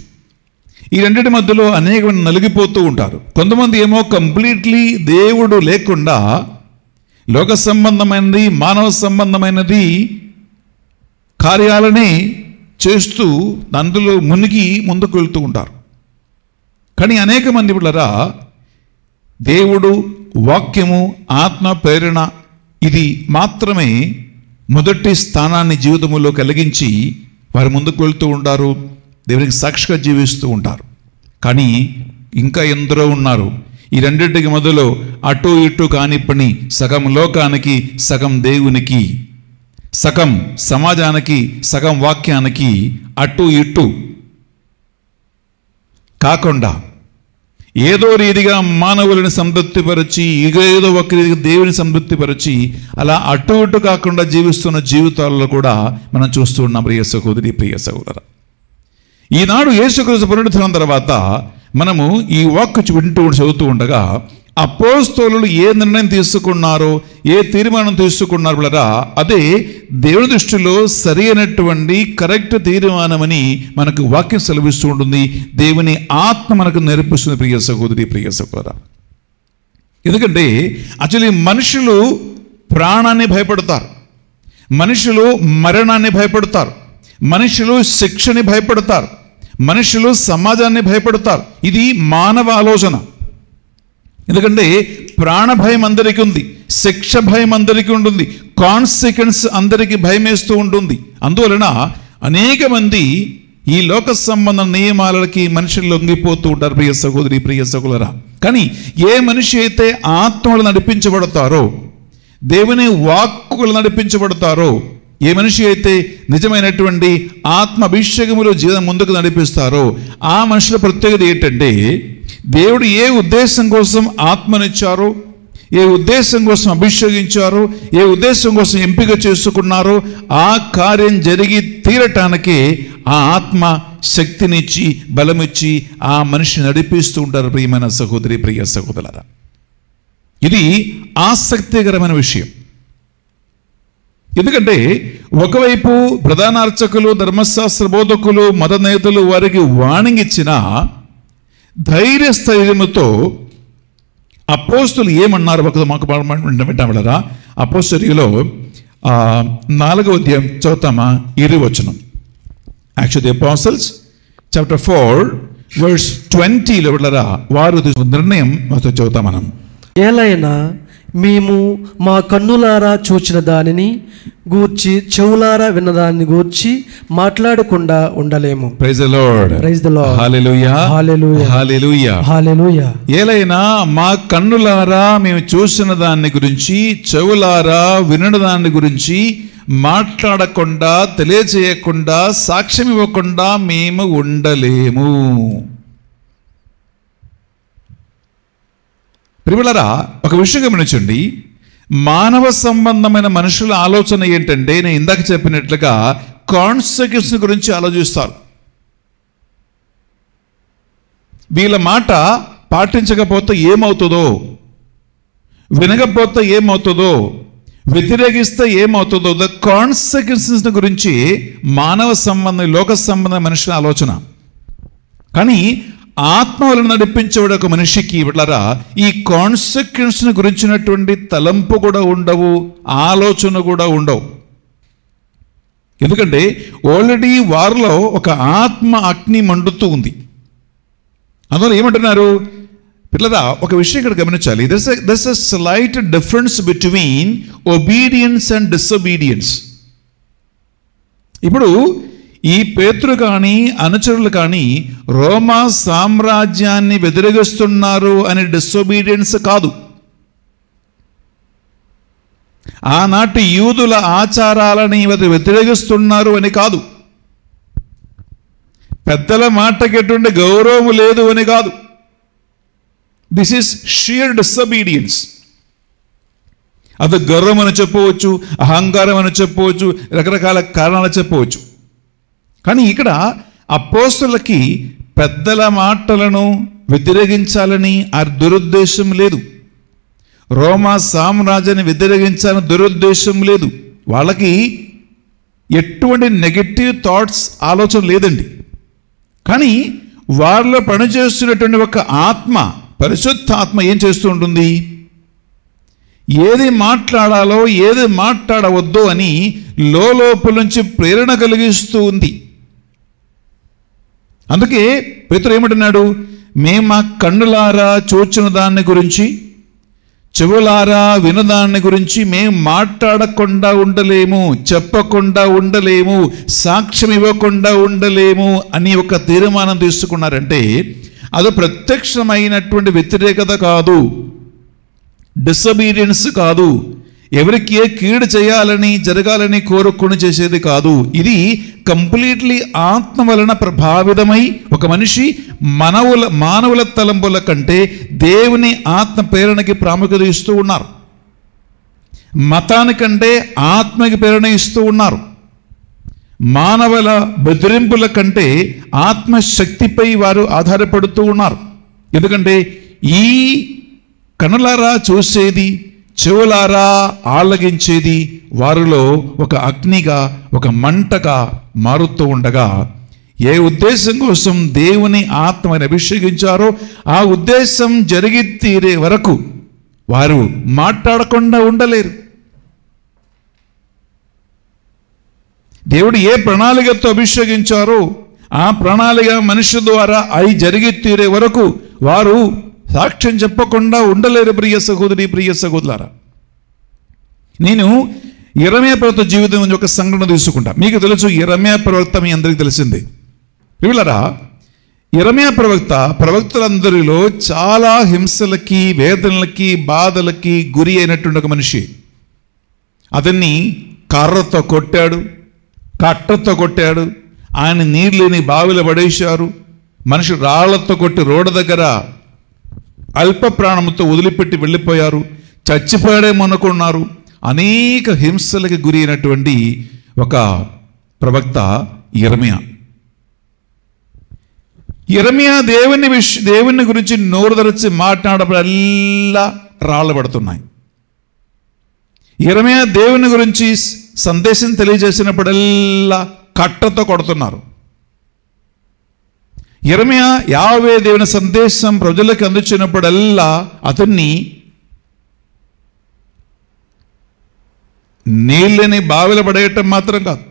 ఈ రెండింటి మధ్యలో అనేక నలిగిపోతూ ఉంటారు. కొంతమంది ఏమో కంప్లీట్లీ దేవుడు లేకుండా లోక సంబంధమైనది, మానవ సంబంధమైనది కార్యాలని చేస్తూ అందులో మునిగి ముందుకు వెళ్తూ ఉంటారు. కానీ అనేక మంది పిల్లరా దేవుడు, వాక్యము, ఆత్మ ప్రేరణ ఇది మాత్రమే మొదటి స్థానాన్ని జీవితంలో కలిగించి వారు ముందుకు వెళ్తూ ఉంటారు, దేవునికి సాక్షిగా జీవిస్తూ ఉంటారు. కానీ ఇంకా ఎందరో ఉన్నారు ఈ రెండింటికి మధ్యలో అటు ఇటు కాని పని, సగం లోకానికి, సగం దేవునికి, సగం సమాజానికి, సగం వాక్యానికి అటు ఇటు కాకుండా ఏదో రీతిగా మానవులను సంతృప్తిపరిచి, ఏదో ఒక రీతిగా దేవుని సంతృప్తిపరిచి అలా అటు ఇటు కాకుండా జీవిస్తున్న జీవితాల్లో కూడా మనం చూస్తూ ఉన్నాం. ప్రియ సహోదరి, ప్రియ సహోదర, ఈనాడు యేసుక్రీస్తు పునరుత్థానం తర్వాత మనము ఈ వాక్కు చదువుతూ ఉండగా అపోస్తలులు ఏ నిర్ణయం తీసుకున్నారో, ఏ తీర్మానం తీసుకున్నారో బిడ్డలారా, అదే దేవుని దృష్టిలో సరి అయినటువంటి కరెక్ట్ తీర్మానమని మనకు వాక్యం సెలవిస్తూ ఉంటుంది. దేవుని ఆత్మ మనకు నేర్పిస్తుంది ప్రియ సహోదరి, ప్రియ సహోదరా. ఎందుకంటే యాక్చువల్లీ మనుషులు ప్రాణాన్ని భయపడతారు, మనుషులు మరణాన్ని భయపడతారు, మనుషులు శిక్షని భయపడతారు, మనుషులు సమాజాన్ని భయపడతారు. ఇది మానవ ఆలోచన. ఎందుకంటే ప్రాణ భయం అందరికీ ఉంది, శిక్ష భయం అందరికీ ఉంటుంది, కాన్సిక్వెన్స్ అందరికీ భయం వేస్తూ ఉంటుంది. అందువలన అనేక మంది ఈ లోక సంబంధ నియమాలకి మనుషులు లొంగిపోతూ ఉంటారు ప్రియ సహోదరి, ప్రియ సహోదరా. కానీ ఏ మనిషి అయితే ఆత్మలు నడిపించబడతారో, దేవుని వాక్కులు నడిపించబడతారో, ఏ మనిషి అయితే నిజమైనటువంటి ఆత్మ అభిషేకములో జీవితం ముందుకు నడిపిస్తారో, ఆ మనుషుల ప్రత్యేకత ఏంటంటే, దేవుడు ఏ ఉద్దేశం కోసం ఆత్మనిచ్చారో, ఏ ఉద్దేశం కోసం అభిషేకించారో, ఏ ఉద్దేశం కోసం ఎంపిక చేసుకున్నారో ఆ కార్యం జరిగి తీరటానికి ఆ ఆత్మ శక్తినిచ్చి బలమిచ్చి ఆ మనిషిని నడిపిస్తూ ఉంటారు ప్రియమైన సహోదరి, ప్రియ సహోదరులారా. ఇది ఆసక్తికరమైన విషయం. ఎందుకంటే ఒకవైపు ప్రధాన అర్చకులు, ధర్మశాస్త్ర బోధకులు, మత నేతలు వారికి వార్నింగ్ ఇచ్చిన ధైర్యస్థైర్యముతో అపోస్తులు ఏమన్నారు మాకు వింటారా? అపోస్తలులో 4వ అధ్యాయం చదువుతామా? 20వ వచనం. యాక్చువల్లీ అపోస్టల్స్ చాప్టర్ 4:20లో విడలరా వారు నిర్ణయం చదువుతాం మనం. ఏలైనా మేము మా కన్నులారా చూచిన దానిని గూర్చి, చెవులారా విన్న దానిని గూర్చి మాట్లాడకుండా ఉండలేము. Praise the Lord, praise the Lord, hallelujah, hallelujah, hallelujah, hallelujah. ఏలైనా మా కన్నులారా మేము చూసిన దాన్ని గురించి, చెవులారా వినని దాన్ని గురించి మాట్లాడకుండా, తెలియజేయకుండా, సాక్ష్యం ఇవ్వకుండా మేము ఉండలేము. ప్రియులారా, ఒక విషయం గమనించండి. మానవ సంబంధమైన మనుషుల ఆలోచన ఏంటంటే, నేను ఇందాక చెప్పినట్లుగా కాన్సిక్వెన్స్ గురించి ఆలోచిస్తారు. వీళ్ళ మాట పాటించకపోతే ఏమవుతుందో, వినకపోతే ఏమవుతుందో, వ్యతిరేకిస్తే ఏమవుతుందో, ద కాన్సిక్వెన్సెస్ గురించి మానవ సంబంధం, లోక సంబంధ మనుషుల ఆలోచన. కానీ ఆత్మ వలన నడిపించేవాడు ఒక మనిషికి బిడ్డలారా ఈ కాన్సిక్వెన్స్ గురించినటువంటి తలంపు కూడా ఉండవు, ఆలోచన కూడా ఉండవు. ఎందుకంటే ఆల్రెడీ వారిలో ఒక ఆత్మ అగ్ని మండుతూ ఉంది. అందువల్ల ఏమంటున్నారు పిల్లరా, ఒక విషయం ఇక్కడ గమనించాలి. దర్స్ ఎ slight difference between obedience and disobedience. ఇప్పుడు ఈ పేతురు కానీ అనుచరులు కానీ రోమా సామ్రాజ్యాన్ని వ్యతిరేకిస్తున్నారు అనే డిసొబీడియన్స్ కాదు. ఆనాటి యూదుల ఆచారాలని వ్యతిరేకిస్తున్నారు అని కాదు. పెద్దల మాటకి ఎటువంటి గౌరవం లేదు అని కాదు. This is shear disobedience. అది గర్వం అని చెప్పవచ్చు, అహంకారం అని చెప్పవచ్చు, రకరకాల కారణాలు చెప్పవచ్చు. కానీ ఇక్కడ అపోస్తలులకి పెద్దల మాటలను వ్యతిరేకించాలని ఆ దురుద్దేశం లేదు. రోమా సామ్రాజ్యాన్ని వ్యతిరేకించాలని దురుద్దేశం లేదు. వాళ్ళకి ఎటువంటి నెగటివ్ థాట్స్, ఆలోచన లేదండి. కానీ వారిలో పనిచేస్తున్నటువంటి ఒక ఆత్మ, పరిశుద్ధ ఆత్మ ఏం చేస్తూ ఉంటుంది, ఏది మాట్లాడాలో ఏది మాట్లాడవద్దో అని లోపల నుంచి ప్రేరణ కలిగిస్తూ ఉంది. అందుకే పేతురు ఏమంటున్నాడు, మేము మా కన్నులారా చూచిన దాన్ని గురించి, చెవులారా వినదాన్ని గురించి మేము మాట్లాడకుండా ఉండలేము, చెప్పకుండా ఉండలేము, సాక్ష్యం ఇవ్వకుండా ఉండలేము అని ఒక తీర్మానం తీసుకున్నారంటే అది ప్రత్యక్షమైనటువంటి వ్యతిరేకత కాదు, డిసొబీడియన్స్ కాదు, ఎవరికి ఏ కీడు చేయాలని జరగాలని కోరుకుని చేసేది కాదు. ఇది కంప్లీట్లీ ఆత్మ వలన ప్రభావితమై ఒక మనిషి మానవుల తలంపుల కంటే దేవుని ఆత్మ ప్రేరణకి ప్రాముఖ్యత ఇస్తూ ఉన్నారు. మతానికంటే ఆత్మకి ప్రేరణ ఇస్తూ ఉన్నారు. మానవుల బెదిరింపుల కంటే ఆత్మశక్తిపై వారు ఆధారపడుతూ ఉన్నారు. ఎందుకంటే ఈ కనులారా చూసేది, చెవులారా ఆలగించేది వారిలో ఒక అగ్నిగా, ఒక మంటగా మారుతూ ఉండగా, ఏ ఉద్దేశం కోసం దేవుని ఆత్మని అభిషేకించారో ఆ ఉద్దేశం జరిగి తీరే వరకు వారు మాట్లాడకుండా ఉండలేరు. దేవుడు ఏ ప్రణాళికతో అభిషేకించారో ఆ ప్రణాళిక మనిషి ద్వారా అవి జరిగి తీరే వరకు వారు సాక్ష్యం చెప్పకుండా ఉండలేరు. ప్రియ సహోదరి, ప్రియ సహోదరులారా, నేను యెరెమయా ప్రవక్త జీవితం నుంచి ఒక సంఘటన తీసుకుంటా. మీకు తెలుసు, యెరెమయా ప్రవక్త మీ అందరికీ తెలిసిందే. ప్రియులారా, యెరెమయా ప్రవక్తలందరిలో చాలా హింసలకి, వేదనలకి, బాధలకి గురి అయినటువంటి ఒక మనిషి. అతన్ని కర్రతో కొట్టాడు, కట్టతో కొట్టాడు, ఆయన నీరు లేని బావిలో పడేశారు, మనిషి రాళ్లతో కొట్టి రోడ్డు దగ్గర అల్ప ప్రాణంతో వదిలిపెట్టి వెళ్ళిపోయారు, చచ్చిపోయాడేమనుకున్నారు. అనేక హింసలకి గురి అయినటువంటి ఒక ప్రవక్త యెరెమయా. యెరెమయా దేవుని గురించి నోరు తెరచి మాట్లాడేటప్పుడల్లా రాళ్ళు పడుతున్నాయి. యెరెమయా దేవుని గురించి సందేశం తెలియజేసినప్పుడల్లా కట్టతో కొడుతున్నారు. యెరెమయా యావే దేవుని సందేశం ప్రజలకు అందించినప్పుడల్లా అతన్ని నీళ్ళని బావిలో పడేయటం మాత్రం కాదు,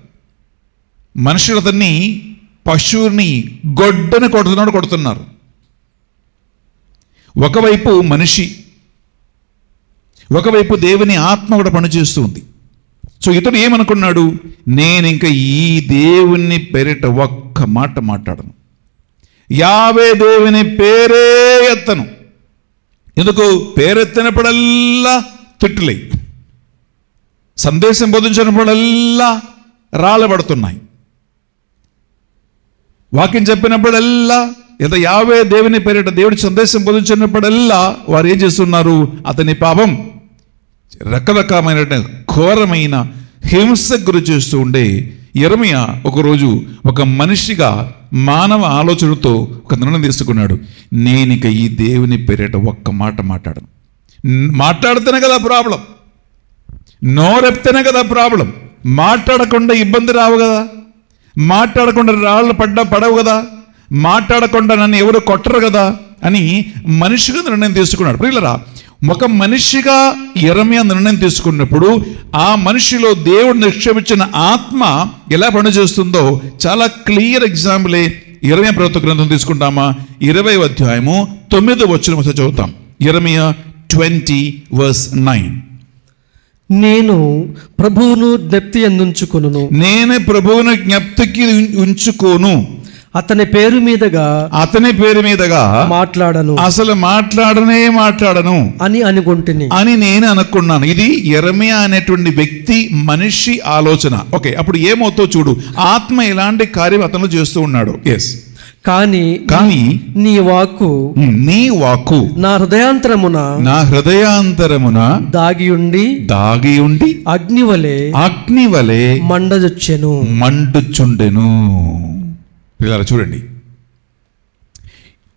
మనుషులు అతన్ని పశువుని గొడ్డని కొడుతున్నారు. ఒకవైపు మనిషి, ఒకవైపు దేవుని ఆత్మ కూడా పనిచేస్తూ ఉంది. సో ఇతడు ఏమనుకున్నాడు, నేను ఇంకా ఈ దేవుని పేరిట ఒక్క మాట మాట్లాడను, యావే దేవుని పేరే ఎత్తను. ఎందుకు? పేరెత్తినప్పుడల్లా తిట్టులే, సందేశం బోధించినప్పుడల్లా రాళ్ళబడుతున్నాయి, వాక్యం చెప్పినప్పుడల్లా లేదా యావే దేవుని పేరిట దేవుడి సందేశం బోధించినప్పుడల్లా వారు ఏం చేస్తున్నారు, అతని పాపం రకరకమైన ఘోరమైన హింసకు గురి చేస్తూ ఉండే యెరెమయా ఒకరోజు ఒక మనిషిగా మానవ ఆలోచనతో ఒక నిర్ణయం తీసుకున్నాడు. నేనిక ఈ దేవుని పేరిట ఒక్క మాట మాట్లాడను. మాట్లాడితేనే కదా ప్రాబ్లం, నోరెప్తేనే కదా ప్రాబ్లం. మాట్లాడకుండా ఇబ్బంది రావు కదా, మాట్లాడకుండా రాళ్ళు పడవు కదా, మాట్లాడకుండా నన్ను ఎవరు కొట్టరు కదా అని మనిషిగా నిర్ణయం తీసుకున్నాడు. ప్రియులరా, ఒక మనిషిగా యెరెమయా నిర్ణయం తీసుకున్నప్పుడు ఆ మనిషిలో దేవుడు నిక్షేపించిన ఆత్మ ఎలా పనిచేస్తుందో చాలా క్లియర్ ఎగ్జాంపులే యెరెమయా ప్రవక్త గ్రంథం తీసుకుంటామా, 20వ అధ్యాయము 9వ వచనం చదువుతాం. యెరెమయా 20:9. నేను ప్రభువును జ్ఞప్తి అందుంచుకొనును, నేను ప్రభువును జ్ఞప్తికి ఉంచుకోను, అతని పేరు మీదగా మాట్లాడను, అసలు మాట్లాడను అని అనుకుంటుని అని నేను అనుకున్నాను. ఇది యెరెమయా అనేటువంటి వ్యక్తి, మనిషి ఆలోచన. ఓకే, అప్పుడు ఏమవుతో చూడు, ఆత్మ ఎలాంటి కార్యం అతను చేస్తూ ఉన్నాడు. ఎస్, కానీ నీ వాక్కు నా హృదయాంతరమున దాగి ఉండి అగ్నివలే మండుచుండెను. పిల్లరా చూడండి,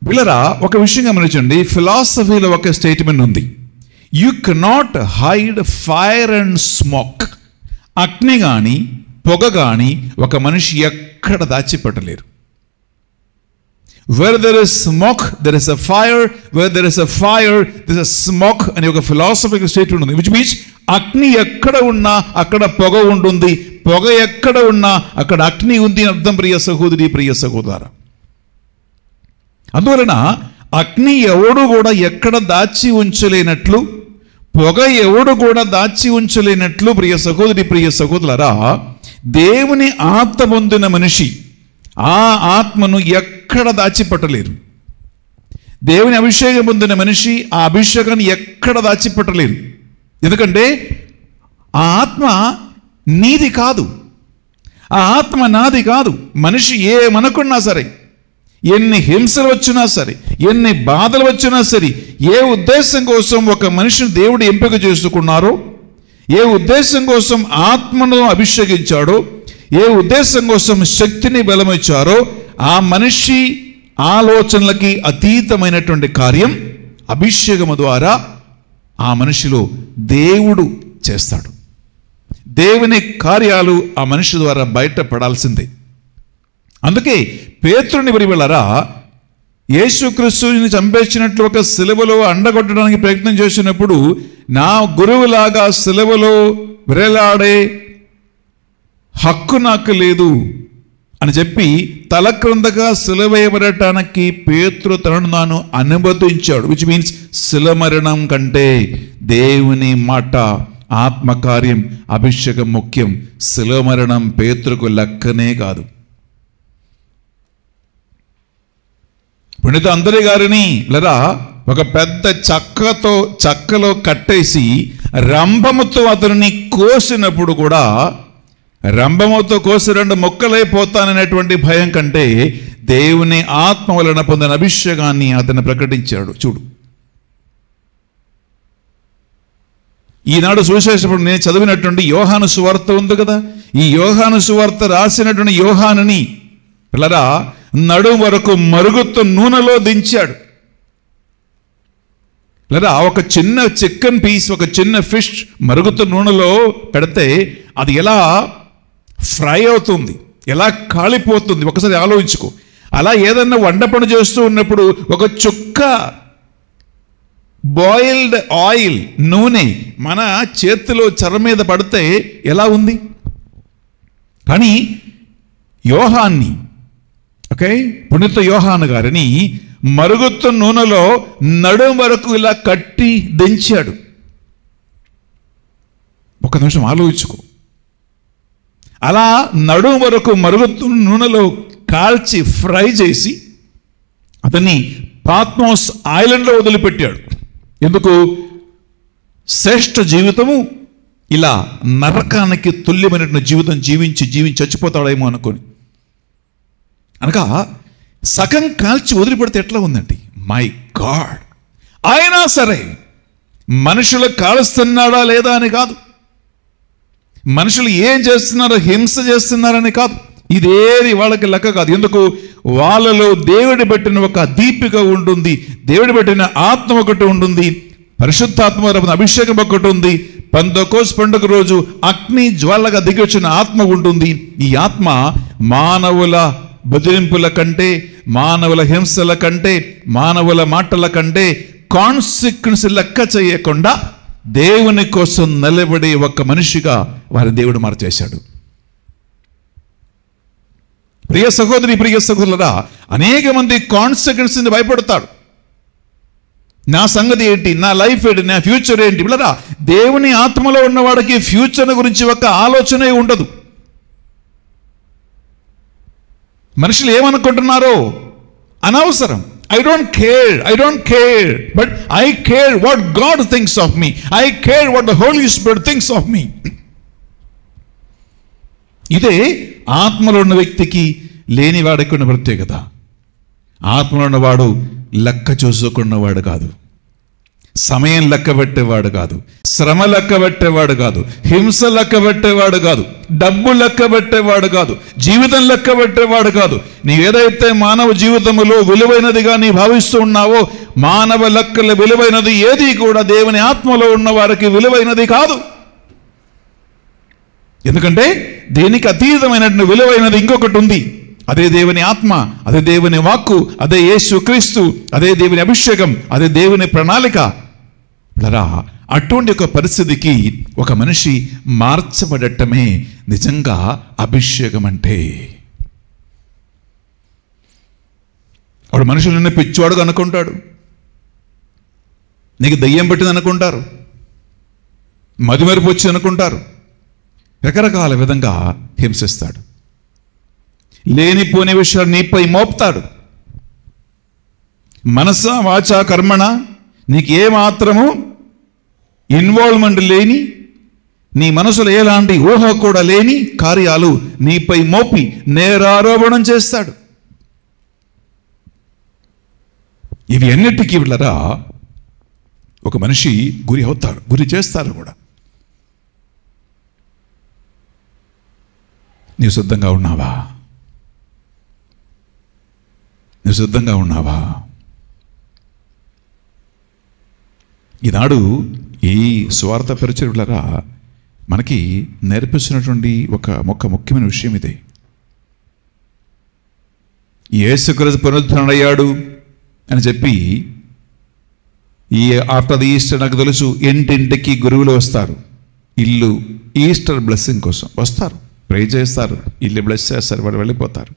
పిల్లరా ఒక విషయం గమనించండి. ఫిలాసఫీలో ఒక స్టేట్మెంట్ ఉంది, you cannot hide fire and smoke. అగ్ని కానీ పొగ కానీ ఒక మనిషి ఎక్కడ దాచిపెట్టలేరు. Where there is smoke, there is a fire. Where there is a fire, there is a smoke అని ఒక ఫిలాసఫికల్ స్టేట్మెంట్ ఉంది. విచ్ మీన్స్ అగ్ని ఎక్కడ ఉన్నా అక్కడ పొగ ఉంటుంది, పొగ ఎక్కడ ఉన్నా అక్కడ అగ్ని ఉంది అని అర్థం. ప్రియ సహోదరి, ప్రియ సహోదరా, అందువలన అగ్ని ఎవడు కూడా ఎక్కడ దాచి ఉంచలేనట్లు, పొగ ఎవడు కూడా దాచి ఉంచలేనట్లు ప్రియ సహోదరి, ప్రియ సహోదరులారా, దేవుని ఆత్మ పొందిన మనిషి ఆ ఆత్మను ఎక్కడ దాచిపెట్టలేరు. దేవుని అభిషేకం పొందిన మనిషి ఆ అభిషేకాన్ని ఎక్కడ దాచిపెట్టలేరు. ఎందుకంటే ఆ ఆత్మ నీది కాదు, ఆ ఆత్మ నాది కాదు. మనిషి ఏమనుకున్నా సరే, ఎన్ని హింసలు వచ్చినా సరే, ఎన్ని బాధలు వచ్చినా సరే, ఏ ఉద్దేశం కోసం ఒక మనిషిని దేవుడు ఎంపిక చేసుకున్నారో, ఏ ఉద్దేశం కోసం ఆత్మను అభిషేకించాడో, ఏ ఉద్దేశం కోసం శక్తిని బలమిచ్చారో ఆ మనిషి ఆలోచనలకి అతీతమైనటువంటి కార్యం అభిషేకము ద్వారా ఆ మనిషిలో దేవుడు చేస్తాడు. దేవుని కార్యాలు ఆ మనిషి ద్వారా బయటపడాల్సిందే. అందుకే పేతురుని వెళ్ళారా, యేసుక్రీస్తుని చంపేసినట్లు ఒక సిలువలో అండగొట్టడానికి ప్రయత్నం చేసినప్పుడు నా గురువులాగా సిలువలో విరలాడే హక్కు నాకు లేదు అని చెప్పి తల క్రిందగా సిలువేయబడటానికి పేతురు తనను తాను అనుమతించాడు. విచ్ మీన్స్ శిలమరణం కంటే దేవుని మాట, ఆత్మకార్యం, అభిషేకం ముఖ్యం. శిలమరణం పేతురుకు లెక్కనే కాదు. పుణిత అందరి గారిని లరా ఒక పెద్ద చక్కలో కట్టేసి రంభముతో అతనిని కోసినప్పుడు కూడా రంభముతో కోసి 2 ముక్కలైపోతాననేటువంటి భయం కంటే దేవుని ఆత్మ వలన పొందిన అభిషేకాన్ని అతను ప్రకటించాడు. చూడు, ఈనాడు సువిశేషప్పుడు నేను చదివినటువంటి యోహాను సువార్త ఉంది కదా, ఈ యోహాను సువార్త రాసినటువంటి యోహానుని పిల్లరా నడుము వరకు మరుగుతో నూనెలో దించాడు. లేదా ఒక చిన్న చికెన్ పీస్, ఒక చిన్న ఫిష్ మరుగుతో నూనెలో పెడితే అది ఎలా ఫ్రై అవుతుంది, ఎలా కాలిపోతుంది ఒకసారి ఆలోచించుకో. అలా ఏదన్నా వంట పని చేస్తూ ఉన్నప్పుడు ఒక చుక్క బాయిల్డ్ ఆయిల్, నూనె మన చేతిలో చర్మ మీద పడితే ఎలా ఉంది? కానీ యోహాన్ని, ఓకే, పునీత యోహాను గారిని మరుగుతు నూనెలో నడుం వరకు ఇలా కట్టి దించాడు. ఒక నిమిషం ఆలోచించుకో. అలా నడుం వరకు మరుగుతు నూనెలో కాల్చి ఫ్రై చేసి అతన్ని పాత్మోస్ ఐలాండ్లో వదిలిపెట్టాడు. ఎందుకు? శ్రేష్ఠ జీవితము ఇలా నరకానికి తుల్యమైనటువంటి జీవితం జీవించి చచ్చిపోతాడేమో అనుకొని, అనగా సగం కాల్చి వదిలిపెడితే ఎట్లా ఉందండి? My God! అయినా సరే మనుషులు కాలుస్తున్నాడా లేదా అని కాదు, మనుషులు ఏం చేస్తున్నారో, హింస చేస్తున్నారని కాదు, ఇదేది వాళ్ళకి లెక్క కాదు. ఎందుకు? వాళ్ళలో దేవుడి పెట్టిన ఒక దీపిక ఉంటుంది, దేవుడి పెట్టిన ఆత్మ ఒకటి ఉంటుంది, పరిశుద్ధాత్మ అభిషేకం ఒకటి ఉంది. పెంతెకోస్తు పండుగ రోజు అగ్ని జ్వాలగా దిగి వచ్చిన ఆత్మ ఉంటుంది. ఈ ఆత్మ మానవుల బెదిరింపుల కంటే, మానవుల హింసల కంటే, మానవుల మాటల కంటే కాన్సిక్వెన్స్ లెక్క చేయకుండా దేవుని కోసం నిలబడే ఒక మనిషిగా వారి దేవుడు మార్చేశాడు. ప్రియ సహోదరి, ప్రియ సహోదరులారా, అనేక మంది కాన్సిక్వెన్స్ భయపడతాడు. నా సంగతి ఏంటి, నా లైఫ్ ఏంటి, నా ఫ్యూచర్ ఏంటి? పిల్లరా, దేవుని ఆత్మలో ఉన్నవాడికి ఫ్యూచర్ గురించి ఒక ఆలోచనే ఉండదు. మనుషులు ఏమనుకుంటున్నారో అనవసరం. I don't care, but I care what God thinks of me. I care what the Holy Spirit thinks of me. ఇదే ఆత్మలో ఉన్న వ్యక్తికి లేనివాడికి ఉన్న ప్రత్యేకత. ఆత్మలో ఉన్నవాడు లెక్క చూసుకున్నవాడు కాదు, సమయం లెక్క పెట్టేవాడు కాదు, శ్రమ లెక్క పెట్టేవాడు కాదు, హింస లెక్క పెట్టేవాడు కాదు, డబ్బు లెక్క పెట్టేవాడు కాదు, జీవితం లెక్క పెట్టేవాడు కాదు. నీవేదైతే మానవ జీవితంలో విలువైనదిగా నీ భావిస్తూ ఉన్నావో, మానవ లెక్కల విలువైనది ఏది కూడా దేవుని ఆత్మలో ఉన్న వారికి విలువైనది కాదు. ఎందుకంటే దీనికి అతీతమైనటువంటి విలువైనది ఇంకొకటి ఉంది. అదే దేవుని ఆత్మ, అదే దేవుని వాక్కు, అదే యేసుక్రీస్తు, అదే దేవుని అభిషేకం, అదే దేవుని ప్రణాళిక. అటువంటి ఒక పరిస్థితికి ఒక మనిషి మార్చబడటమే నిజంగా అభిషేకం అంటే. వాడు మనుషులు పిచ్చివాడుగా అనుకుంటాడు, నీకు దయ్యం పట్టింది అనుకుంటారు, మదిమరుపు వచ్చింది అనుకుంటారు, రకరకాల విధంగా హింసిస్తాడు, లేనిపోని విషయాలు నీపై మోపుతాడు. మనస వాచ కర్మణ నీకు ఏమాత్రము ఇన్వాల్వ్మెంట్ లేని, నీ మనసులో ఎలాంటి ఊహ కూడా లేని కార్యాలు నీపై మోపి నేరారోపణం చేస్తాడు. ఇవి అన్నిటికీ వీళ్ళరా ఒక మనిషి గురి అవుతాడు, గురి చేస్తారు కూడా. నీవు సిద్ధంగా ఉన్నావా? నువ్వు సిద్ధంగా ఉన్నావా? ఈనాడు ఈ స్వార్థ పరిచర్యలరా మనకి నేర్పిస్తున్నటువంటి ఒక ముఖ్యమైన విషయం ఇదే. యేసుక్రీస్తు పునరుద్ధరణయ్యాడు అని చెప్పి ఈ ఆఫ్టర్ ది ఈస్టర్ నాకు తెలుసు ఇంటింటికి గురువులు వస్తారు. ఇల్లు ఈస్టర్ బ్లెస్సింగ్ కోసం వస్తారు, ప్రే చేస్తారు, ఇల్లు బ్లెస్ చేస్తారు, వాళ్ళు వెళ్ళిపోతారు.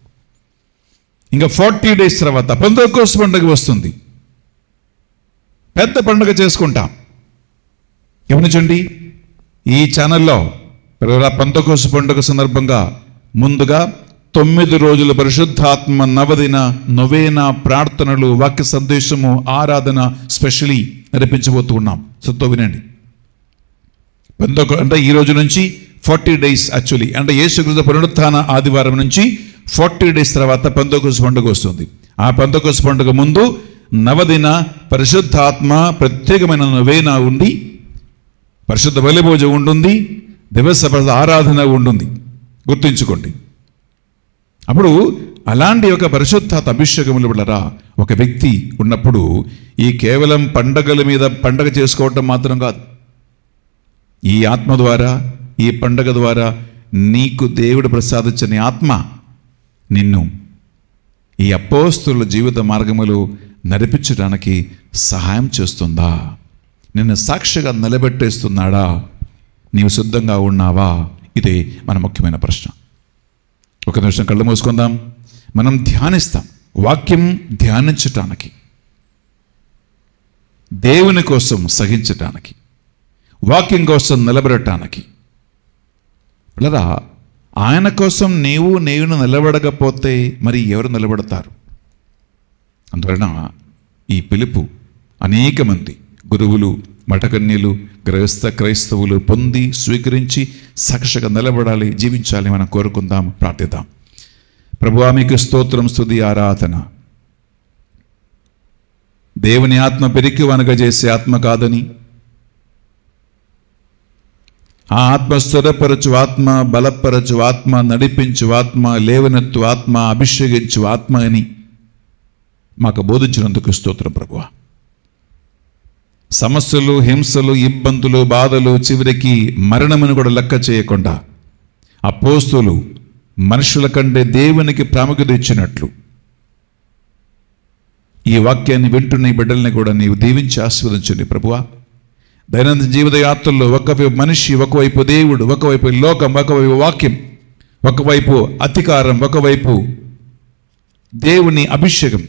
ఇంకా 40 days తర్వాత పెంతెకోస్తు పండుగ వస్తుంది. పెద్ద పండుగ చేసుకుంటాం. గమనించండి, ఈ ఛానల్లో పెంతెకోస్తు పండుగ సందర్భంగా ముందుగా 9 రోజుల పరిశుద్ధాత్మ నవదిన నొవేనా ప్రార్థనలు, వాక్య సందేశము, ఆరాధన స్పెషలీ నడిపించబోతూ ఉన్నాం. సొంత వినండి. అంటే ఈ రోజు నుంచి 40 days యాక్చువల్లీ, అంటే యేసుక్రీస్తు పునరుత్థాన ఆదివారం నుంచి 40 days తర్వాత పెంతెకోస్తు పండుగ వస్తుంది. ఆ పెంతెకోస్తు పండుగ ముందు నవదిన పరిశుద్ధాత్మ ప్రత్యేకమైన నొవేనా ఉండి, పరిశుద్ధ బలిభోజ ఉంటుంది, దివస ఆరాధన ఉంటుంది. గుర్తుంచుకోండి. అప్పుడు అలాంటి ఒక పరిశుద్ధాత్మ అభిషేకములు బిడ్డలారా ఒక వ్యక్తి ఉన్నప్పుడు ఈ కేవలం పండగల మీద పండగ చేసుకోవటం మాత్రం కాదు. ఈ ఆత్మ ద్వారా, ఈ పండగ ద్వారా నీకు దేవుడు ప్రసాదించిన ఆత్మ నిన్ను ఈ అపోస్తుల జీవిత మార్గములో నడిపించడానికి సహాయం చేస్తుందా? నిన్ను సాక్షిగా నిలబెట్టేస్తున్నాడా? నీవు సిద్ధంగా ఉన్నావా? ఇదే మన ముఖ్యమైన ప్రశ్న. ఒక నిమిషం కళ్ళు మూసుకుందాం. మనం ధ్యానిస్తాం. వాక్యం ధ్యానించటానికి, దేవుని కోసం సహించటానికి, వాక్యం కోసం నిలబడటానికి. పిల్లరా, ఆయన కోసం నేను నిలబడకపోతే మరి ఎవరు నిలబడతారు? అందువలన ఈ పిలుపు అనేక మంది గురువులు, మఠకన్యలు, క్రైస్తవులు పొంది స్వీకరించి సాక్షిగా నిలబడాలి, జీవించాలి. మనం కోరుకుందాం, ప్రార్థిద్దాం. ప్రభువా, మీకు స్తోత్రం, స్తుతి, ఆరాధన. దేవుని ఆత్మ పెరికి వనగజేసే ఆత్మ కాదని, ఆ ఆత్మ స్థిరపరచు ఆత్మ, బలపరచు ఆత్మ, నడిపించు ఆత్మ, లేవనెత్తు ఆత్మ, అభిషేకించు ఆత్మ అని మాకు బోధించినందుకు స్తోత్రం ప్రభువా. సమస్యలు, హింసలు, ఇబ్బందులు, బాధలు, చివరికి మరణమును కూడా లెక్క చేయకుండా అపోస్తులు మనుషుల కంటే దేవునికి ప్రాముఖ్యత ఇచ్చినట్లు ఈ వాక్యాన్ని వింటున్న ఈ బిడ్డల్ని కూడా నీవు దీవించి ఆశీర్వదించండి ప్రభువా. దైనందిన జీవిత యాత్రల్లో ఒకవైపు మనిషి, ఒకవైపు దేవుడు, ఒకవైపు లోకం, ఒకవైపు వాక్యం, ఒకవైపు అధికారం, ఒకవైపు దేవుని అభిషేకం,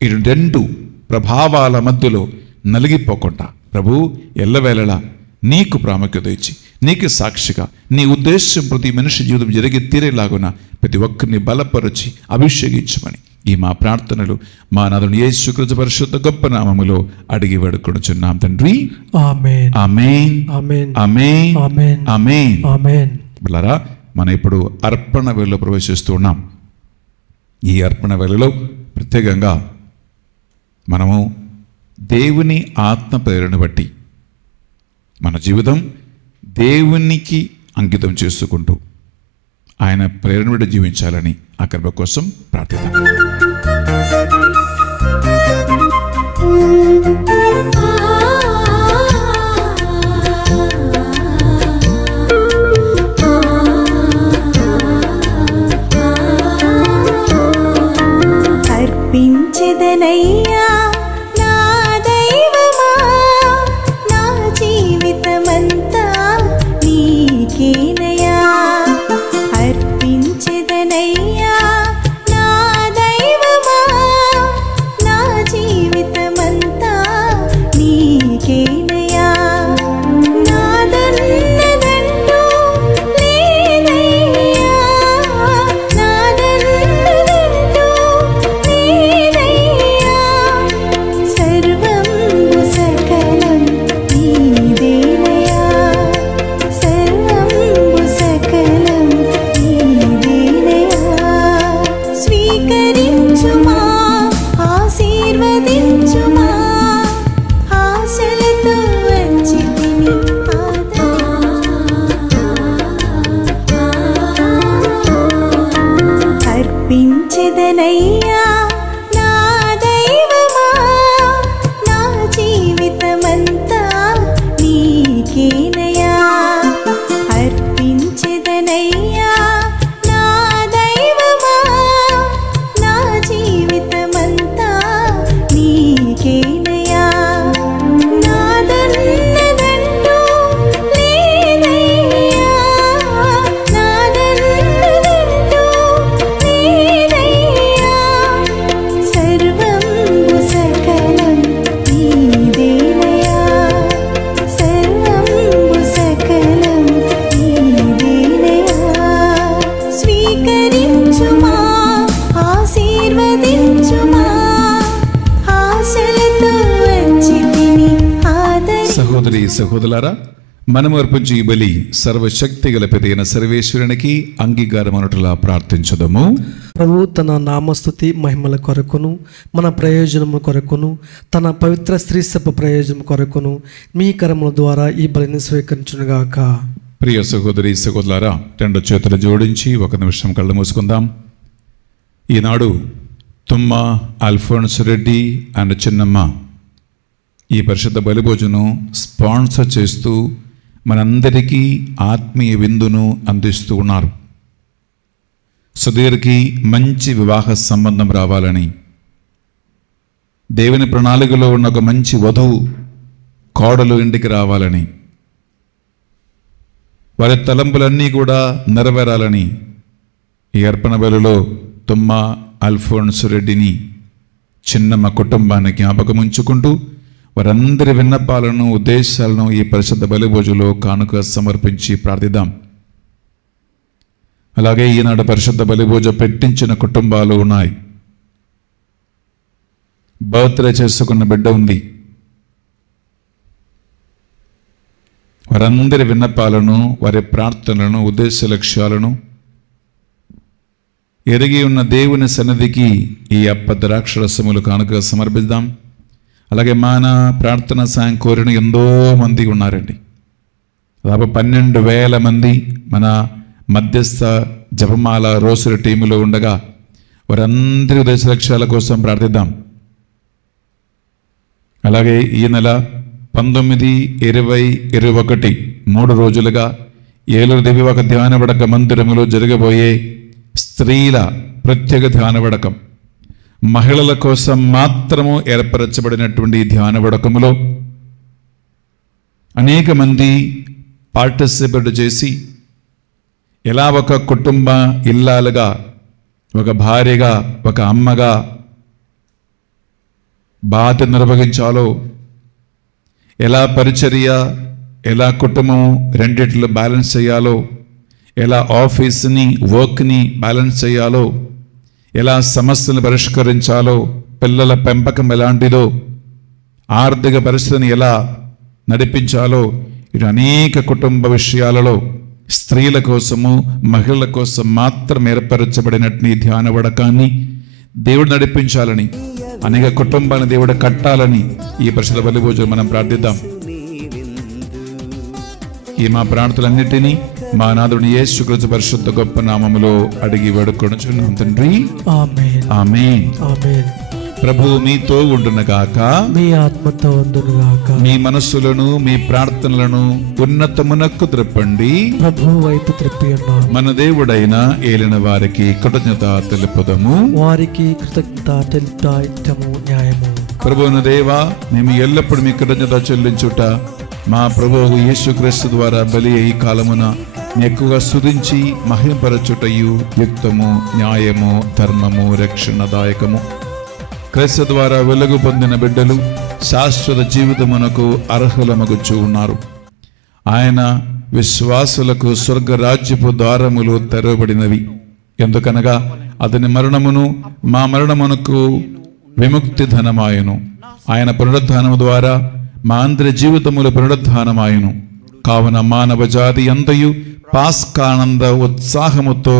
ఈ 2 ప్రభావాల మధ్యలో నలిగిపోకుండా ప్రభు ఎల్లవేళలా నీకు ప్రాముఖ్యత ఇచ్చి, నీకు సాక్షిగా నీ ఉద్దేశం ప్రతి మనిషి జీవితం జరిగి తీరేలాగున ప్రతి ఒక్కరిని బలపరచి అభిషేకించమని ఈ మా ప్రార్థనలు మా నాథుని యేసుక్రీస్తు పరిశుద్ధ గొప్ప నామములో అడిగి వేడుకొనుచున్నాం తండ్రి. ఆమేన్, ఆమేన్, ఆమేన్, ఆమేన్, ఆమేన్, ఆమేన్, ఆమేన్. బిడ్డలారా, మనం ఇప్పుడు అర్పణ వేళలో ప్రవేశిస్తూ ఉన్నాం. ఈ అర్పణ వేళలో ప్రత్యేకంగా మనము దేవుని ఆత్మ ప్రేరణ బట్టి మన జీవితం దేవునికి అంకితం చేసుకుంటూ ఆయన ప్రేరణ బట్టి జీవించాలని ఆ కృప కోసం ప్రార్థిద్దాం. అర్పించెదనయ్యా నా జీవితమంతా నీకేనయ్యా. సహోదరి సహోదరులారా, మనము అర్పించు ఈ బలి సర్వశక్తి గల పెదైన సర్వేశ్వరునికి అంగీకారమనుటలా ప్రార్థించదము. ప్రభు తన నామస్తుతి మహిమల కొరకును మన ప్రయోజనము కొరకును తన పవిత్ర స్త్రీ సభ ప్రయోజనం కొరకును మీ కరముల ద్వారా ఈ బలిని స్వీకరించునుగాక. ప్రియ సహోదరి సహోదరులారా, రెండు చేతులు జోడించి ఒక నిమిషం కళ్ళు మూసుకుందాం. ఈనాడు తుమ్మ అల్ఫోన్స్ రెడ్డి అండ్ చిన్నమ్మ ఈ పరిశుద్ధ బలిభోజనం స్పాన్సర్ చేస్తూ మనందరికీ ఆత్మీయ విందును అందిస్తూ ఉన్నారు. సుధీర్కి మంచి వివాహ సంబంధం రావాలని, దేవుని ప్రణాళికలో ఉన్న ఒక మంచి వధువు కోడలు ఇంటికి రావాలని, వారి తలంపులన్నీ కూడా నెరవేరాలని ఈ అర్పణ బలిలో తుమ్మ అల్ఫోన్స్ రెడ్డిని చిన్నమ్మ కుటుంబాన్ని జ్ఞాపకం ఉంచుకుంటూ వారందరి విన్నపాలను ఉద్దేశాలను ఈ పరిశుద్ధ బలిభోజులో కానుక సమర్పించి ప్రార్థిద్దాం. అలాగే ఈనాడు పరిశుద్ధ బలిభోజ పెట్టించిన కుటుంబాలు ఉన్నాయి. బర్త్డే చేసుకున్న బిడ్డ ఉంది. వారందరి విన్నపాలను, వారి ప్రార్థనలను, ఉద్దేశ లక్ష్యాలను ఎరిగి ఉన్న దేవుని సన్నిధికి ఈ అప్ప ద్రాక్షరసములు కానుక సమర్పిద్దాం. అలాగే మన ప్రార్థన సాయం కోరిన ఎంతో మంది ఉన్నారండి. దాదాపు 12,000 మంది మన మధ్యస్థ జపమాల రోజుల టీములో ఉండగా వారందరి ఉద్దేశ లక్ష్యాల కోసం ప్రార్థిద్దాం. అలాగే ఈ నెల 19, 20, 21 3 రోజులుగా ఏలూరు దివ్యవాక ధ్యాన వడక మందిరములో జరగబోయే స్త్రీల ప్రత్యేక ధ్యాన వడకం, మహిళల కోసం మాత్రము ఏర్పరచబడినటువంటి ధ్యాన వడకములో అనేక మంది పార్టిసిపేట్ చేసి ఎలా ఒక కుటుంబ ఇల్లాలుగా, ఒక భార్యగా, ఒక అమ్మగా బాధ్యత నిర్వహించాలో, ఎలా పరిచర్య, ఎలా కుటుంబం రెండిట్లో బ్యాలెన్స్ చేయాలో, ఎలా ఆఫీస్ని వర్క్ని బ్యాలెన్స్ చేయాలో, ఎలా సమస్యలను పరిష్కరించాలో, పిల్లల పెంపకం ఎలాంటిదో, ఆర్థిక పరిస్థితిని ఎలా నడిపించాలో, ఇటు అనేక కుటుంబ విషయాలలో స్త్రీల కోసము, మహిళల కోసం మాత్రం ఏర్పరచబడినట్టు ఈ ధ్యాన వడకాన్ని దేవుడు నడిపించాలని, అనేక కుటుంబాలను దేవుడు కట్టాలని ఈ పరిశుద్ధ బలిభోజనం మనం ప్రార్థిద్దాం. ఈ మా ప్రార్థనలన్నిటినీ మా నాథుని యేసుక్రీస్తు పరిశుద్ధ గొప్ప నామములో అడిగి వేడుకొనుచున్నాం తండ్రి. ఆమేన్. ఆమేన్. ఆమేన్. ప్రభువు మీతో ఉండునుగాక, మీ ఆత్మతో ఉండునుగాక. మీ మనస్సులను, మీ ప్రార్థనలను ఉన్నతమునకు త్రిప్పండి. ప్రభు వైపు త్రిప్పి ఉన్నాం. మన దేవుడైన ఏలిన వారికి కృతజ్ఞత తెలుపుదము. వారికి కృతజ్ఞత తెలుపుట ఇష్టము, న్యాయము. ప్రభువున దేవా, మేము ఎల్లప్పుడూ మీ కృతజ్ఞత చెల్లించుట మా ప్రభువు యేసుక్రీస్తు ద్వారా బలి ఈ కాలమున ఎక్కువగా స్తుతించి మహిమపరచుటయు యుక్తము, న్యాయము, ధర్మము, రక్షణదాయకము. క్రీస్తు ద్వారా వెలుగు పొందిన బిడ్డలు శాశ్వత జీవితమునకు అర్హులమగుచూ ఉన్నారు. ఆయన విశ్వాసులకు స్వర్గరాజ్యపు ద్వారములు తెరవబడినవి. ఎందుకనగా అతని మరణమును మా మరణమునకు విముక్తి ధనమాయను. ఆయన పునరుద్ధానము ద్వారా మా అందరి జీవితముల పునరుద్ధానమాయను. కావున మానవ జాతి అంతయు పాస్కానంద ఉత్సాహముతో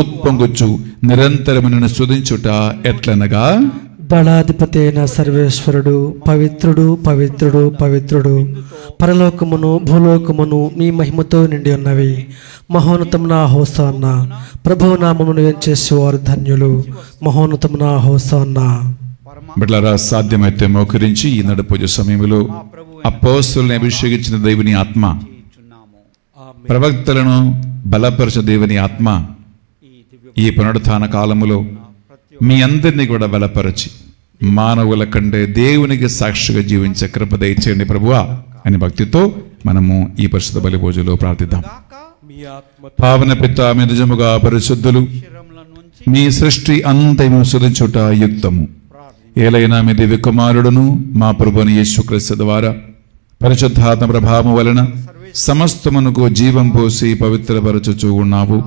ఉత్పొంగుచు నిరంతరమును స్తుతించుట ఎట్లనగా, దళాధిపతి అయిన సర్వేశ్వరుడు పవిత్రుడు, పవిత్రుడు, పవిత్రుడు, పరలోకమును భూలోకమును మీ మహిమతో నిండి ఉన్నవి. మహోన్నతమున హోసాన్న. ప్రభువు నామమును చేసేవారు ధన్యులు. మహోన్నతమున హోసాన్న. బిడ్డలారా, సాధ్యమైతే మోకరించి ఈ నడుపూజ సమయంలో అపోస్తలుని అభిషేకించిన దేవుని ఆత్మ, ప్రవక్తలను బలపరచ దేవుని ఆత్మ ఈ పునరుత్థాన కాలములో మీ అందరినీ కూడా బలపరచి మానవుల కంటే దేవునికి సాక్షిగా జీవించే కృప దయచేయండి ప్రభువా అని భక్తితో మనము ఈ పరిశుద్ధ బలి పూజలో ప్రార్థిద్దాం. పావన పిత, మీ నిజముగా పరిశుద్ధులు, మీ సృష్టి అంతము సుధించుట యుక్తము. ఏలైనా మీ దివ్య కుమారుడును మా ప్రభుని యేసుక్రీస్తు ద్వారా పరిశుద్ధాత్మ ప్రభావం వలన సమస్తమునకు జీవం పోసి పవిత్రపరచుచూ ఉన్నావు.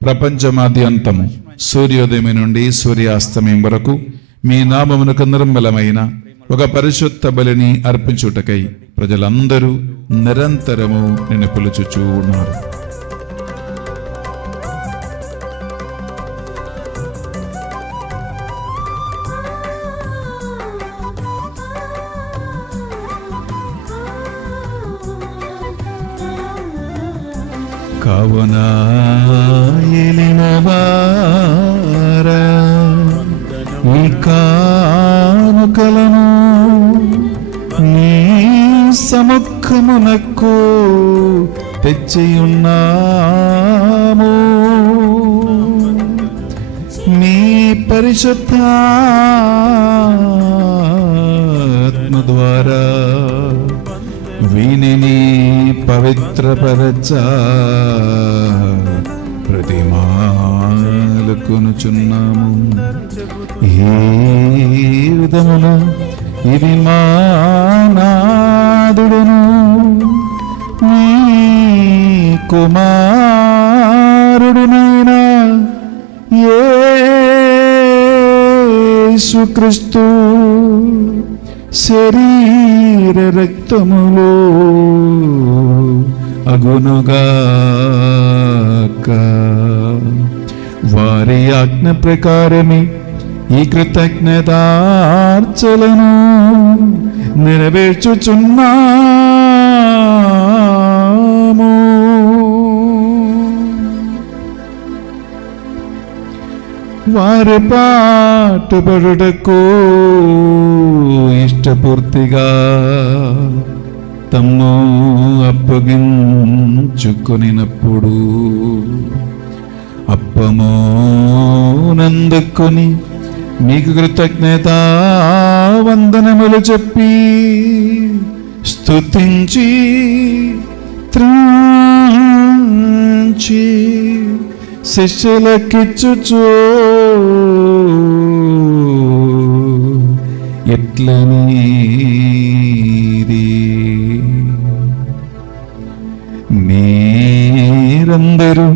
ప్రపంచమాద్యంతము సూర్యోదయం నుండి సూర్యాస్తమయం వరకు మీ నామమునకు నిర్మలమైన ఒక పరిశుద్ధ బలిని అర్పించుటకై ప్రజలందరూ నిరంతరము నిన్ను పిలుచుచూ ఉన్నారు. కావున ఏలినవారా ఈ కానుకలను నీ సముఖమునకు తెచ్చియున్నాము. మీ పరిశుద్ధాత్మ ద్వారా వీనిని పవిత్రపరచ ప్రతిమాలకొనుచున్నాము. ఏ విధమున ఇది మా నాదుడును నీ కుమారుడునైనా యేసుక్రీస్తు శరీర రక్తములు అగునుగాక. వారి ఆజ్ఞ ప్రకారమే ఈ కృతజ్ఞతార్చలను నెరవేర్చుచున్నాము. వారి పాటుపడుటకు ఇష్టపూర్తిగా తమ్ము అప్పగించుకొనినప్పుడు అప్పమునందుకొని మీకు కృతజ్ఞత వందనములు చెప్పి స్తుతించి త్రాంచి శిష్యులకిచ్చుచు ఎట్లనీది మీరందరూ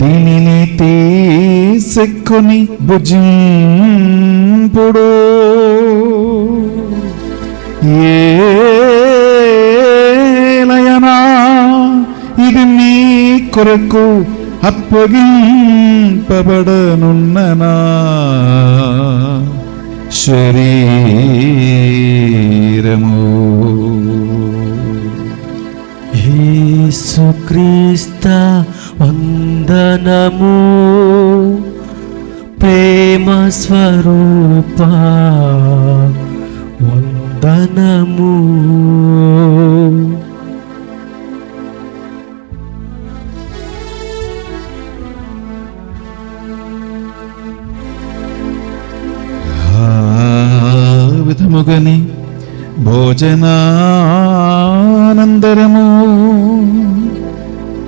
దీనిని తీసుకొని భుజింపుడు. ఏలయనా ఇది మీ కొరకు అప్పగింపబడనున్ననా శరీరము. యేసుక్రీస్తు వందనము. ప్రేమ స్వరూప వందనము. విధముగని భోజనానందరము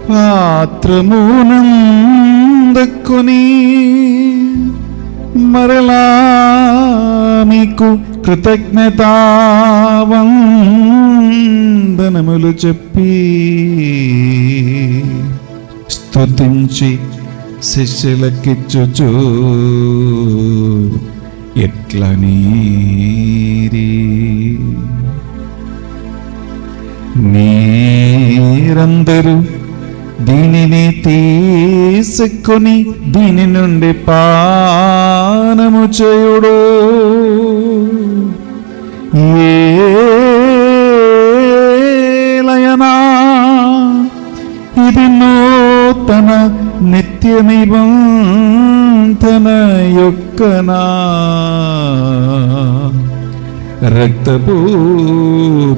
పాత్రమునందుకొని మరలా మీకు కృతజ్ఞతా వందనములు చెప్పి స్తుతించి శిష్యులకిచ్చుచు ఎట్లనీరి మీరందరూ దీనిని తీసుకొని దీని నుండి పానము చేయుడు. ఏలయనా ఇది నూతన నిత్య నిబంధన యొక్కనా రక్తపు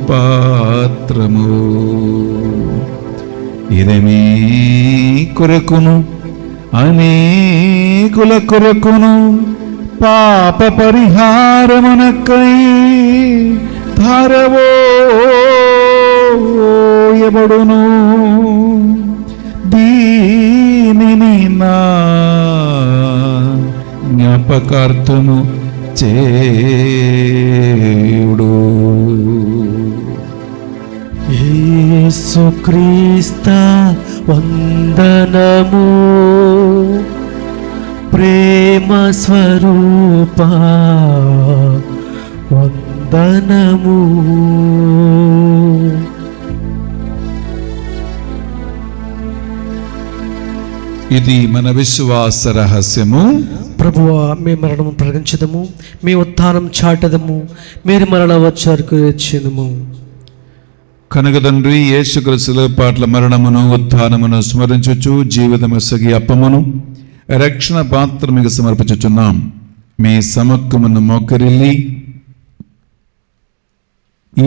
పాత్రము. ఇది మీ కొరకును అనేకుల కొరకును పాప పరిహారమునకై ధారవోయబడును. దీనిని నా జ్ఞాపకార్థము చేయుడు. యేసుక్రీస్తు వందనము. ప్రేమ స్వరూప వందనము. ధనము. ఇది మన విశ్వాస రహస్యము. ప్రభువా, మీ మరణము ప్రకటించదము, మీ ఉత్థానం చాటదము, మీరు మరణ వచ్చారు వచ్చేదము. కనుక తండ్రి యేసుక్రీస్తు పాటల మరణమును ఉత్థానమును స్మరించుచు జీవితమసగి అప్పమును రక్షణ పాత్ర మీకు సమర్పించుచున్నాం. మీ సముఖమును మోకరిల్లి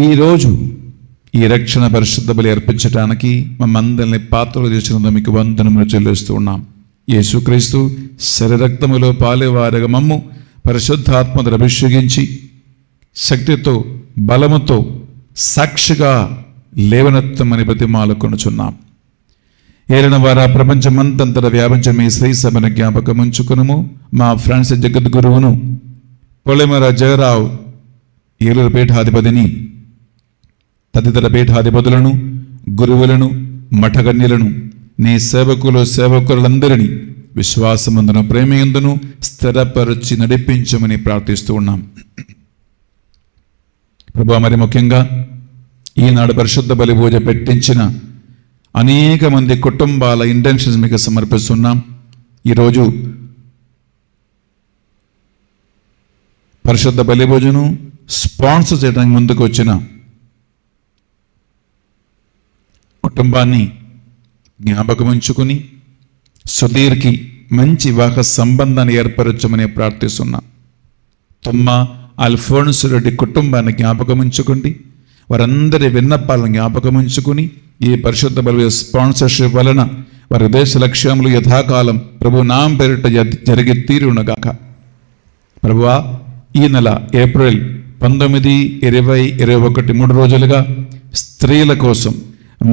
ఈరోజు ఈ రక్షణ పరిశుద్ధ బలి అర్పించడానికి మమ్మందరిని పాత్రలు చేసినందుకు మీకు వందనములు చెల్లిస్తూ ఉన్నాం. యేసుక్రీస్తు శరీరక్తములో పాలేవారగా మమ్ము పరిశుద్ధాత్మతో అభిషేకించి శక్తితో బలముతో సాక్షిగా లేవనెత్తమని బ్రతిమాలుకొనుచున్నాం. ఏలిన వారా ప్రపంచమంతంతట వ్యాపించే మీ శ్రీ సభను జ్ఞాపకం ఉంచుకునము. మా ఫ్రాన్సిస్ జగద్గురువును పొలిమేర జయరావు ఏలూరు పీఠాధిపతిని, తదితర పీఠాధిపతులను, గురువులను, మఠగణ్యులను, నీ సేవకులందరినీ విశ్వాసమందును ప్రేమయందును స్థిరపరిచి నడిపించమని ప్రార్థిస్తూ ఉన్నాం. ప్రభువా, మరి ముఖ్యంగా ఈనాడు పరిశుద్ధ బలి పూజ పెట్టించిన అనేక మంది కుటుంబాల ఇంటెన్షన్స్ మీకు సమర్పిస్తున్నాం. ఈరోజు పరిశుద్ధ బలి పూజను స్పాన్సర్ చేయడానికి ముందుకు వచ్చిన కుటుంబాన్ని జ్ఞాపకం ఉంచుకుని సుధీర్కి మంచి వివాహ సంబంధాన్ని ఏర్పరచమని ప్రార్థిస్తున్నాం. తుమ్మ అల్ఫోన్స్ రెడ్డి కుటుంబాన్ని జ్ఞాపకం ఉంచుకోండి. వారందరి విన్నపాలను జ్ఞాపకం ఉంచుకుని ఈ పరిశుద్ధ బలి స్పాన్సర్షిప్ వలన వారి దేశ లక్ష్యములు యథాకాలం ప్రభు నామ పేరిట జరిగి తీరునగాక. ప్రభువా, ఈ నెల ఏప్రిల్ 19, 20, 21 3 రోజులుగా స్త్రీల కోసం,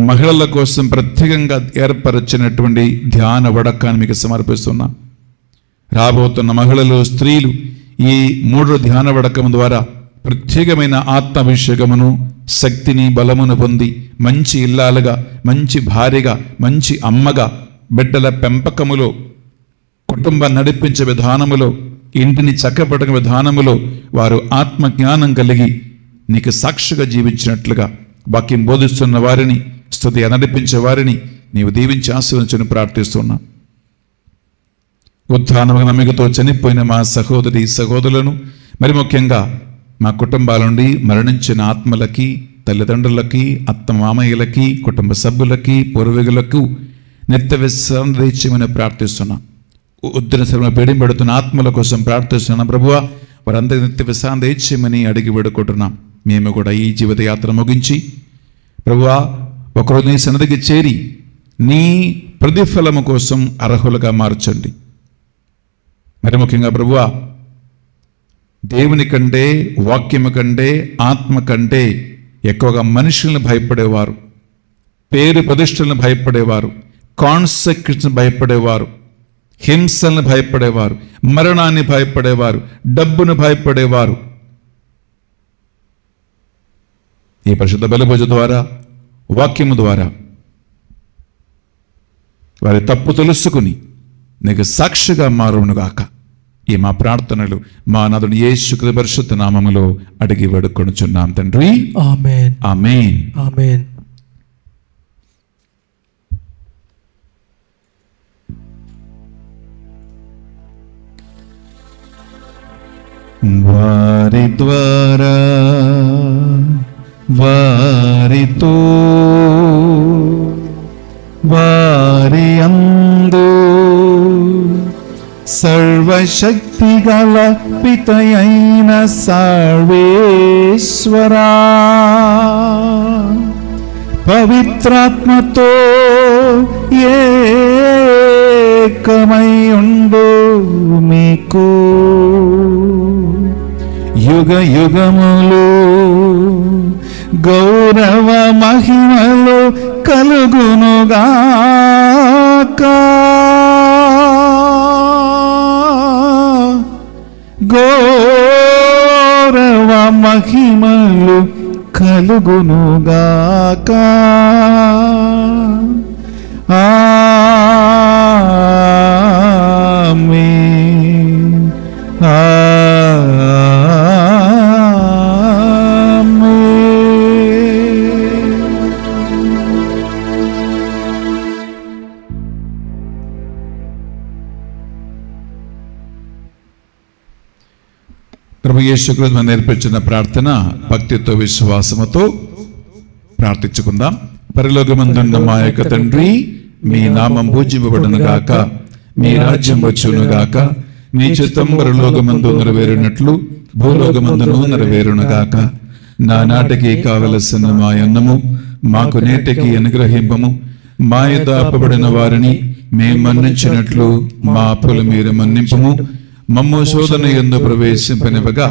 మహిళల కోసం ప్రత్యేకంగా ఏర్పరచినటువంటి ధ్యాన వడకాన్ని మీకు సమర్పిస్తున్నాం. రాబోతున్న మహిళలు, స్త్రీలు ఈ 3 ధ్యాన వడకం ద్వారా ప్రత్యేకమైన ఆత్మాభిషేకమును, శక్తిని, బలమును పొంది మంచి ఇల్లాలుగా, మంచి భార్యగా, మంచి అమ్మగా, బిడ్డల పెంపకములో, కుటుంబాన్ని నడిపించే విధానములో, ఇంటిని చక్కబెట్టే విధానములో వారు ఆత్మజ్ఞానం కలిగి నీకు సాక్షిగా జీవించినట్లుగా వాక్యం బోధిస్తున్న వారిని, స్తుతి నడిపించే వారిని నీవు దీవించి ఆశీర్వదించని ప్రార్థిస్తున్నా. ఉత్థానము నమ్మికతో చనిపోయిన మా సహోదరి సహోదరులను, మరి ముఖ్యంగా మా కుటుంబాల నుండి మరణించిన ఆత్మలకి, తల్లిదండ్రులకి, అత్త మామయ్యలకి, కుటుంబ సభ్యులకి, పూర్వీకులకు నిత్య విశ్రాంతి దయచేయమని ప్రార్థిస్తున్నాం. ఉద్దిన శ్రమలో పీడింపడుతున్న ఆత్మల కోసం ప్రార్థిస్తున్నాం. ప్రభువా, వారందరికీ నిత్య విశ్రాంతి దయచేయమని అడిగి వేడుకుంటున్నాం. మేము కూడా ఈ జీవితయాత్ర ముగించి ప్రభువా ఒకరోజు నీ సన్నిధికి చేరి నీ ప్రతిఫలము కోసం అర్హులుగా మార్చండి. మరి ముఖ్యంగా ప్రభువా, దేవుని కంటే, వాక్యము కంటే, ఆత్మ కంటే ఎక్కువగా మనుషులను భయపడేవారు, పేరు ప్రతిష్టలను భయపడేవారు, కాన్సెక్వెన్స్ని భయపడేవారు, హింసలను భయపడేవారు, మరణాన్ని భయపడేవారు, డబ్బును భయపడేవారు ఈ పరిశుద్ధ బలి పూజ ద్వారా, వాక్యము ద్వారా వారి తప్పు తెలుసుకుని నీకు సాక్షిగా మారునుగాక. ఈ మా ప్రార్థనలు మా నాథుడు యేసు పరిశుద్ధ నామములో అడిగి వేడుకొనుచున్నాం తండ్రి. ఆమేన్. ఆమేన్. ఆమేన్. వారి ద్వారా, వారితో, వారి అందు సర్వశక్తి గల పితయైన సర్వేశ్వరా, పవిత్రాత్మతో ఏకమై ఉండు మీకు యుగ యుగములు గౌరవ మహిమలు కలుగునుగాక. గౌరవ మహిమలు కలుగునుగాక. ఆమేన్. ఆమేన్. ప్రభు యేసుక్రీస్తు మనకు నేర్పించిన ప్రార్థన భక్తితో విశ్వాసముతో ప్రార్థించుకుందాం. పరలోకమందున్న మా యొక్క తండ్రి, మీ నామం పూజింపబడును గాక, మీ రాజ్యం వచ్చును గాక, మీ చిత్తం పరలోకమందు నెరవేరునట్లు భూలోకమందును నెరవేరును గాక. నానాటికి కావలసిన మా అన్నము మాకు నేటికి అనుగ్రహింపము. మా యొద్ద అప్పబడిన వారిని మేము మన్నించినట్లు మా అప్పులు మీరు మన్నింపము. మమ్ము శోధన యందు ప్రవేశింపనివ్వగా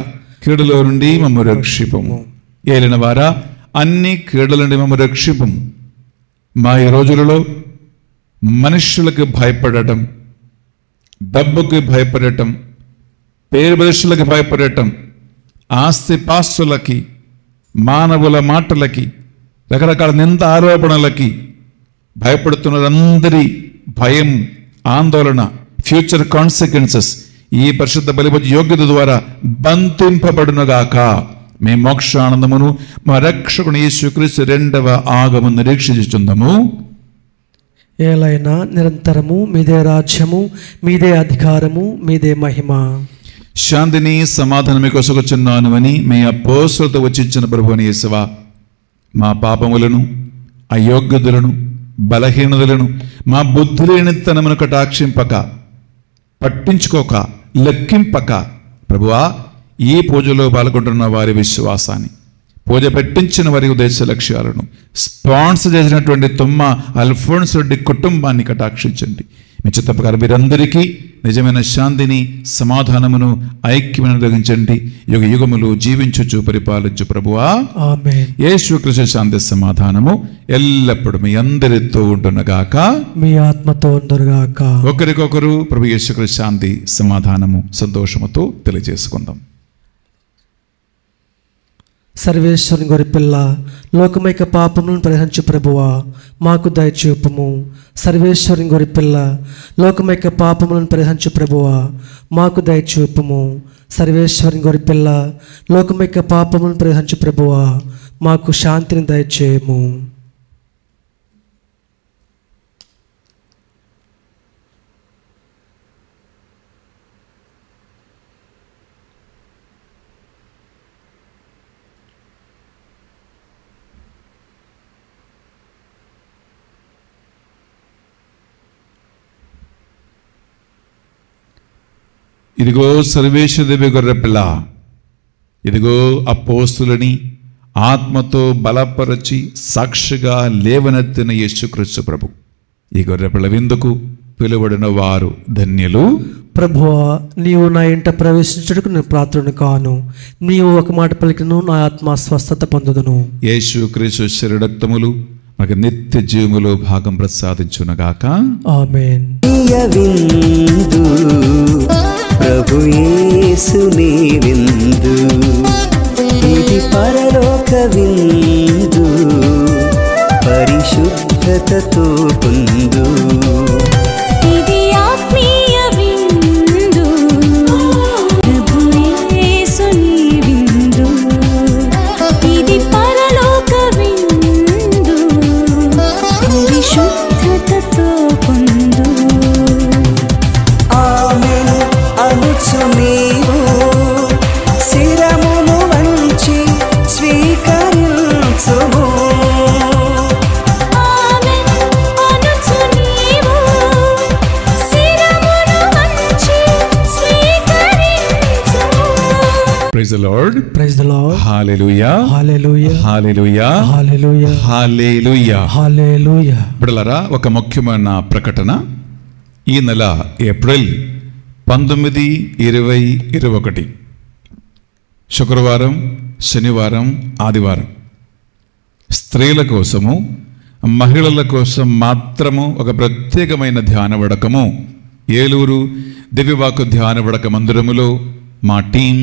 కీడులో నుండి మమ్ము రక్షిపము. ఏలిన వారా, అన్ని కీడుల నుండి మమ్ము రక్షిపము. మా ఈ రోజులలో మనుషులకు భయపడటం, డబ్బుకి భయపడటం, పేరు ప్రదర్శనలకు భయపడటం, ఆస్తి పాస్తులకి, మానవుల మాటలకి, రకరకాల నింద ఆరోపణలకి భయపడుతున్నదందరి భయం, ఆందోళన, ఫ్యూచర్ కాన్సిక్వెన్సెస్ ఈ పరిశుద్ధ బలిపూజ యోగ్యత ద్వారా బంధింపబడునుగాక. మీ మోక్షానందమును మా రక్షకుని యేసుక్రీస్తు రెండవ ఆగమను నిరీక్షించుచుందము. ఏలైనా నిరంతరము మీదే రాజ్యము, మీదే అధికారము, మీదే మహిమ. శాంతిని సమాధానమే కొసగుచున్నాను అని మీ అపోస్తలులతో వచ్చించిన ప్రభువుని యేసువా, మా పాపములను, అయోగ్యతలను, బలహీనతలను, మా బుద్ధిలేనితనమును కటాక్షింపక, పట్టించుకోక, లెక్కింపక ప్రభువా, ఈ పూజలో పాల్గొంటున్న వారి విశ్వాసాన్ని, పూజ పెట్టించిన వారి ఉద్దేశ లక్ష్యాలను, స్పాన్సర్ చేసినటువంటి తుమ్మ అల్ఫోన్స్ రెడ్డి కుటుంబాన్ని కటాక్షించండి. మీ చిత్త ప్రకారం వీరందరికీ నిజమైన శాంతిని, సమాధానమును, ఐక్యమును అనుగ్రహించండి. యుగ యుగములు జీవించుచు పరిపాలించు ప్రభువా. ఆమేన్. యేసుక్రీస్తు శాంతి సమాధానము ఎల్లప్పుడూ మీ అందరితో ఉండునుగాక, మీ ఆత్మతో ఉండునుగాక. ఒకరికొకరు ప్రభు యేసుక్రీస్తు శాంతి సమాధానము సంతోషముతో తెలియజేసుకుందాం. సర్వేశ్వరుని గొర్రెపిల్ల, లోకమైక పాపములను పరిహరించు ప్రభువా, మాకు దయచూపుము. సర్వేశ్వరుని గొర్రెపిల్ల, లోకమైక పాపములను పరిహరించు ప్రభువా, మాకు దయచూపుము. సర్వేశ్వరుని గొర్రెపిల్ల, లోకమైక పాపములను పరిహరించు ప్రభువా, మాకు శాంతిని దయచేయము. ఇదిగో సర్వేశ్వరదేవి గొర్రెపిల్ల, ఇదిగో అపోస్తులని ఆత్మతో బలపరచి సాక్షిగా లేవనెత్తిన యేసుక్రీస్తు ప్రభు. ఈ గొర్రెపిల్ల విందుకు పిలువడిన వారు ధన్యులు. ప్రభువా, నీవు నా ఇంట ప్రవేశించుటకు నేను పాత్రుని కాను. నీవు ఒక మాట పలికిను, నా ఆత్మ స్వస్థత పొందుదును. యేసుక్రీస్తు శరీరక్తములు మనకు నిత్య జీవములో భాగం ప్రసాదించునగాక. ఆమేన్. విందు ప్రభు యేసుని విందు, ఇది పరలోక విందు, పరిశుద్ధతతో పొందు. ఇది ఆత్మీయ విందు, ప్రభు యేసుని విందు, ఇది పరలోక విందు, పరిశుద్ధతతో పొందు. ఆమేన్ అనుచు నీవు శిరమును వంచి స్వీకరించుము. ఆమేన్ అనుచు నీవు శిరమును వంచి స్వీకరించుము. Praise the Lord. Praise the Lord. Hallelujah, hallelujah, hallelujah, hallelujah, hallelujah. Hallelujah. బిడ్డలారా, ఒక ముఖ్యమైన ప్రకటన. ఈ నెల ఏప్రిల్ 19, 20, 21 శుక్రవారం, శనివారం, ఆదివారం స్త్రీల కోసము, మహిళల కోసం మాత్రము ఒక ప్రత్యేకమైన ధ్యాన వడకము ఏలూరు దివ్యవాకు ధ్యాన వడక మందిరములో మా టీం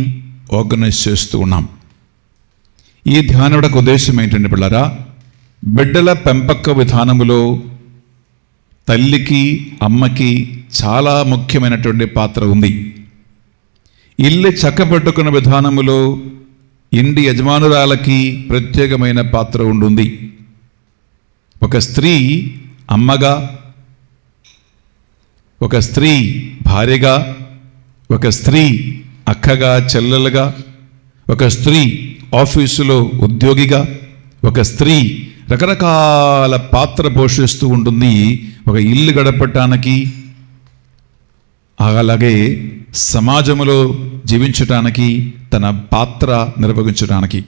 ఆర్గనైజ్ చేస్తూ ఉన్నాం. ఈ ధ్యాన వడక ఉద్దేశం ఏంటంటే బిడ్డలారా, బిడ్డల పెంపక విధానములో తల్లికి, అమ్మకి చాలా ముఖ్యమైనటువంటి పాత్ర ఉంది. ఇల్లు చక్కబెట్టుకున్న విధానములో ఇంటి యజమానురాలకి ప్రత్యేకమైన పాత్ర ఉంటుంది. ఒక స్త్రీ అమ్మగా, ఒక స్త్రీ భార్యగా, ఒక స్త్రీ అక్కగా, చెల్లెలుగా, ఒక స్త్రీ ఆఫీసులో ఉద్యోగిగా, ఒక స్త్రీ రకరకాల పాత్ర పోషిస్తూ ఉంటుంది. ఒక ఇల్లు గడపటానికి, అలాగే సమాజంలో జీవించటానికి, తన పాత్ర నిర్వహించడానికి.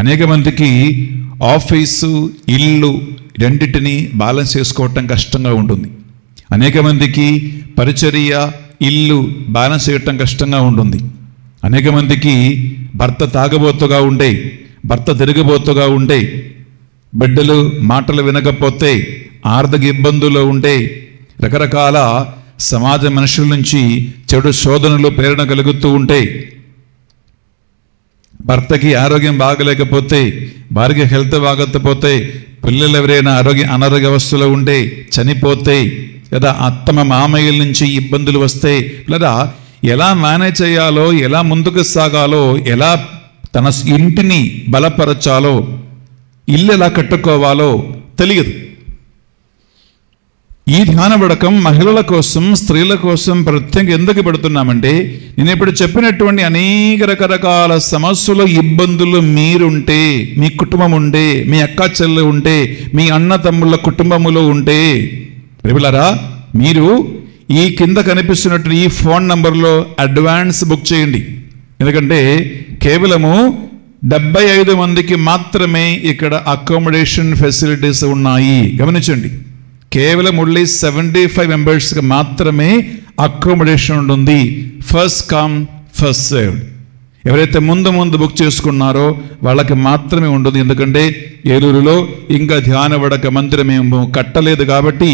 అనేక మందికి ఆఫీసు, ఇల్లు రెండింటిని బ్యాలెన్స్ చేసుకోవటం కష్టంగా ఉంటుంది. అనేక మందికి పరిచర్య, ఇల్లు బ్యాలెన్స్ చేయటం కష్టంగా ఉంటుంది. అనేక మందికి భర్త తాగబోతుగా ఉండే, భర్త తిరగబోతుగా ఉండే, బిడ్డలు మాటలు వినకపోతే, ఆర్థిక ఇబ్బందుల్లో ఉండే, రకరకాల సమాజ మనుషుల నుంచి చెడు శోధనలు ప్రేరణ కలుగుతూ ఉంటే, భర్తకి ఆరోగ్యం బాగలేకపోతే, భార్యకి హెల్త్ బాగకపోతే, పిల్లలు ఎవరైనా అనారోగ్య అవస్థలో ఉంటే, చనిపోతే, లేదా అత్తమ మామయ్యల నుంచి ఇబ్బందులు వస్తే, లేదా ఎలా మేనేజ్ చేయాలో, ఎలా ముందుకు సాగాలో, ఎలా తన ఇంటిని బలపరచాలో, ఇల్లు ఎలా కట్టుకోవాలో తెలియదు. ఈ ధ్యానబడకం మహిళల కోసం, స్త్రీల కోసం ప్రత్యేకంగా ఎందుకు పెడుతున్నామంటే, నేను ఇప్పుడు చెప్పినటువంటి అనేక రకరకాల సమస్యలు, ఇబ్బందులు మీరుంటే, మీ కుటుంబం ఉంటే, మీ అక్క చెల్లెలు ఉంటే, మీ అన్న తమ్ముళ్ళ కుటుంబములో ఉంటే, ప్రియులారా, మీరు ఈ కింద కనిపిస్తున్నట్టు ఈ ఫోన్ నంబర్లో అడ్వాన్స్ బుక్ చేయండి. ఎందుకంటే కేవలము 75 మందికి మాత్రమే ఇక్కడ అకామిడేషన్ ఫెసిలిటీస్ ఉన్నాయి. గమనించండి, కేవలం ఓన్లీ 75 మెంబర్స్కి మాత్రమే అకామిడేషన్ ఉంటుంది. First come first served. ఎవరైతే ముందు బుక్ చేసుకున్నారో వాళ్ళకి మాత్రమే ఉంటుంది. ఎందుకంటే ఏలూరులో ఇంకా ధ్యానబడక మందిరం మేము కట్టలేదు కాబట్టి,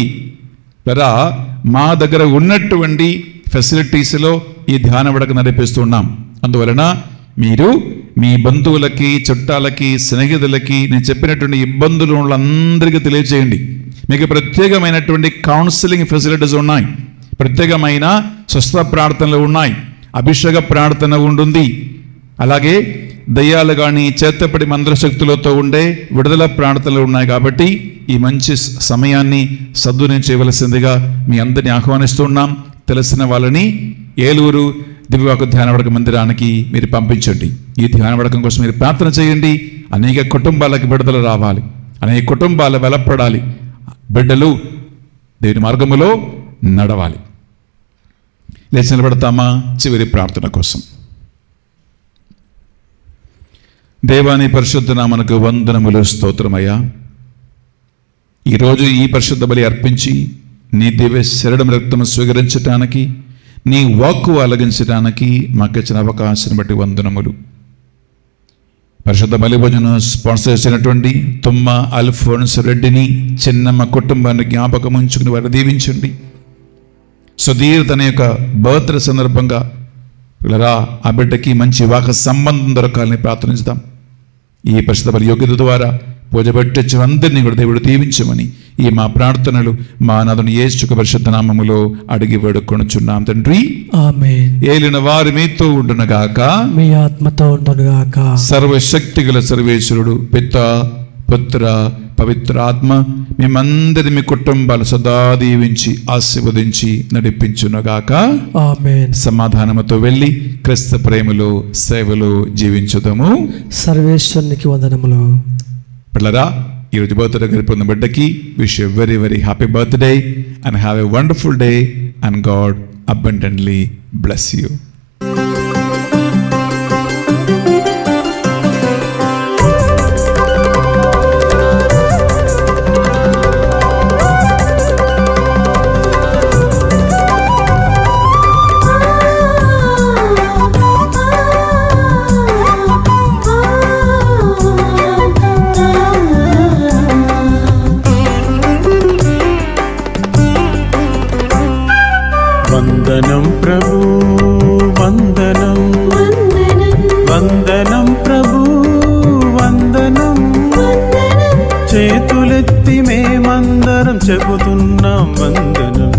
కదా, మా దగ్గర ఉన్నటువంటి ఫెసిలిటీస్లో ఈ ధ్యానబడక నడిపిస్తున్నాం. అందువలన మీరు మీ బంధువులకి, చుట్టాలకి, స్నేహితులకి నేను చెప్పినటువంటి ఇబ్బందులు వాళ్ళందరికీ తెలియజేయండి. మీకు ప్రత్యేకమైనటువంటి కౌన్సిలింగ్ ఫెసిలిటీస్ ఉన్నాయి, ప్రత్యేకమైన స్వస్థ ప్రార్థనలు ఉన్నాయి, అభిషేక ప్రార్థన ఉంటుంది. అలాగే దయ్యాలు కానీ, చేతపడి మంత్రశక్తులతో ఉండే విడుదల ప్రార్థనలు ఉన్నాయి. కాబట్టి ఈ మంచి సమయాన్ని సద్వినియోగం చేయవలసిందిగా మీ అందరినీ ఆహ్వానిస్తున్నాం. తెలిసిన వాళ్ళని ఏలూరు దివ్యవాకు ధ్యానవడక మందిరానికి మీరు పంపించండి. ఈ ధ్యానవడకం కోసం మీరు ప్రార్థన చేయండి. అనేక కుటుంబాలకు విడుదల రావాలి, అనేక కుటుంబాలు బలపడాలి, బిడ్డలు దేవుని మార్గములో నడవాలి. లేచి నిలబడతామా చివరి ప్రార్థన కోసం. దేవాని పరిశుద్ధ నామమునకు వందనములు, స్తోత్రమయ్యా. ఈరోజు ఈ పరిశుద్ధ బలి అర్పించి నీ దివ్య శరీరం రక్తము స్వీకరించడానికి, నీ వాక్కు అలగించడానికి మాకు ఇచ్చిన అవకాశాన్ని బట్టి వందనములు. పరిశుద్ధ బలి భోజనం స్పాన్సర్ చేసినటువంటి తుమ్మ అల్ఫోన్స్ రెడ్డిని, చిన్నమ్మ కుటుంబాన్ని జ్ఞాపకం ఉంచుకుని వారిని దీవించండి. సుధీర్ తన యొక్క బర్త్డే సందర్భంగా పిల్లరా ఆ బిడ్డకి మంచి వివాహ సంబంధం దొరకాలని ప్రార్థించుదాం. ఈ పరిశుద్ధ బలి యోగ్యత ద్వారా పూజ పెట్టించిన అందరినీ కూడా దేవుడు దీవించమని ఈ మా ప్రార్థనలు మా నాథుని యేసు పరిశుద్ధ నామములో అడిగి వేడుకొనుచున్నాం తండ్రి, ఆమేన్. ఏలిన వారి మీతో ఉండునుగాక, మీ ఆత్మతో ఉండునుగాక. సర్వశక్తి గల సర్వేశ్వరుడు పితా, పుత్ర, పవిత్ర ఆత్మ మేమందరి మీ కుటుంబాలు సదా దీవించి ఆశీర్వదించి నడిపించునుగాక, ఆమేన్. సమాధానముతో వెళ్ళి క్రీస్తు ప్రేమలో సేవలో జీవించుదాము. సర్వేశ్వరునికి వందనములు. పిల్లరా, ఈరోజు బర్త్డే గడిపిన బిడ్డకి wish you very very happy birthday and have a wonderful day and God abundantly bless you. వందనం ప్రభు, వందనం వందనం ప్రభు, వందనం. చేతులెత్తి మేమందరం చెబుతున్నాం వందనం,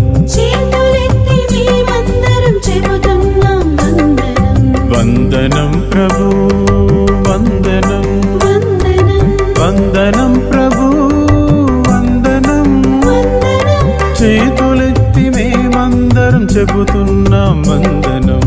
వందనం ప్రభు, వందనం వందనం ప్రభు, వందనం. చేతులెత్తి మేమందరం చెబుతున్నాం వందనం.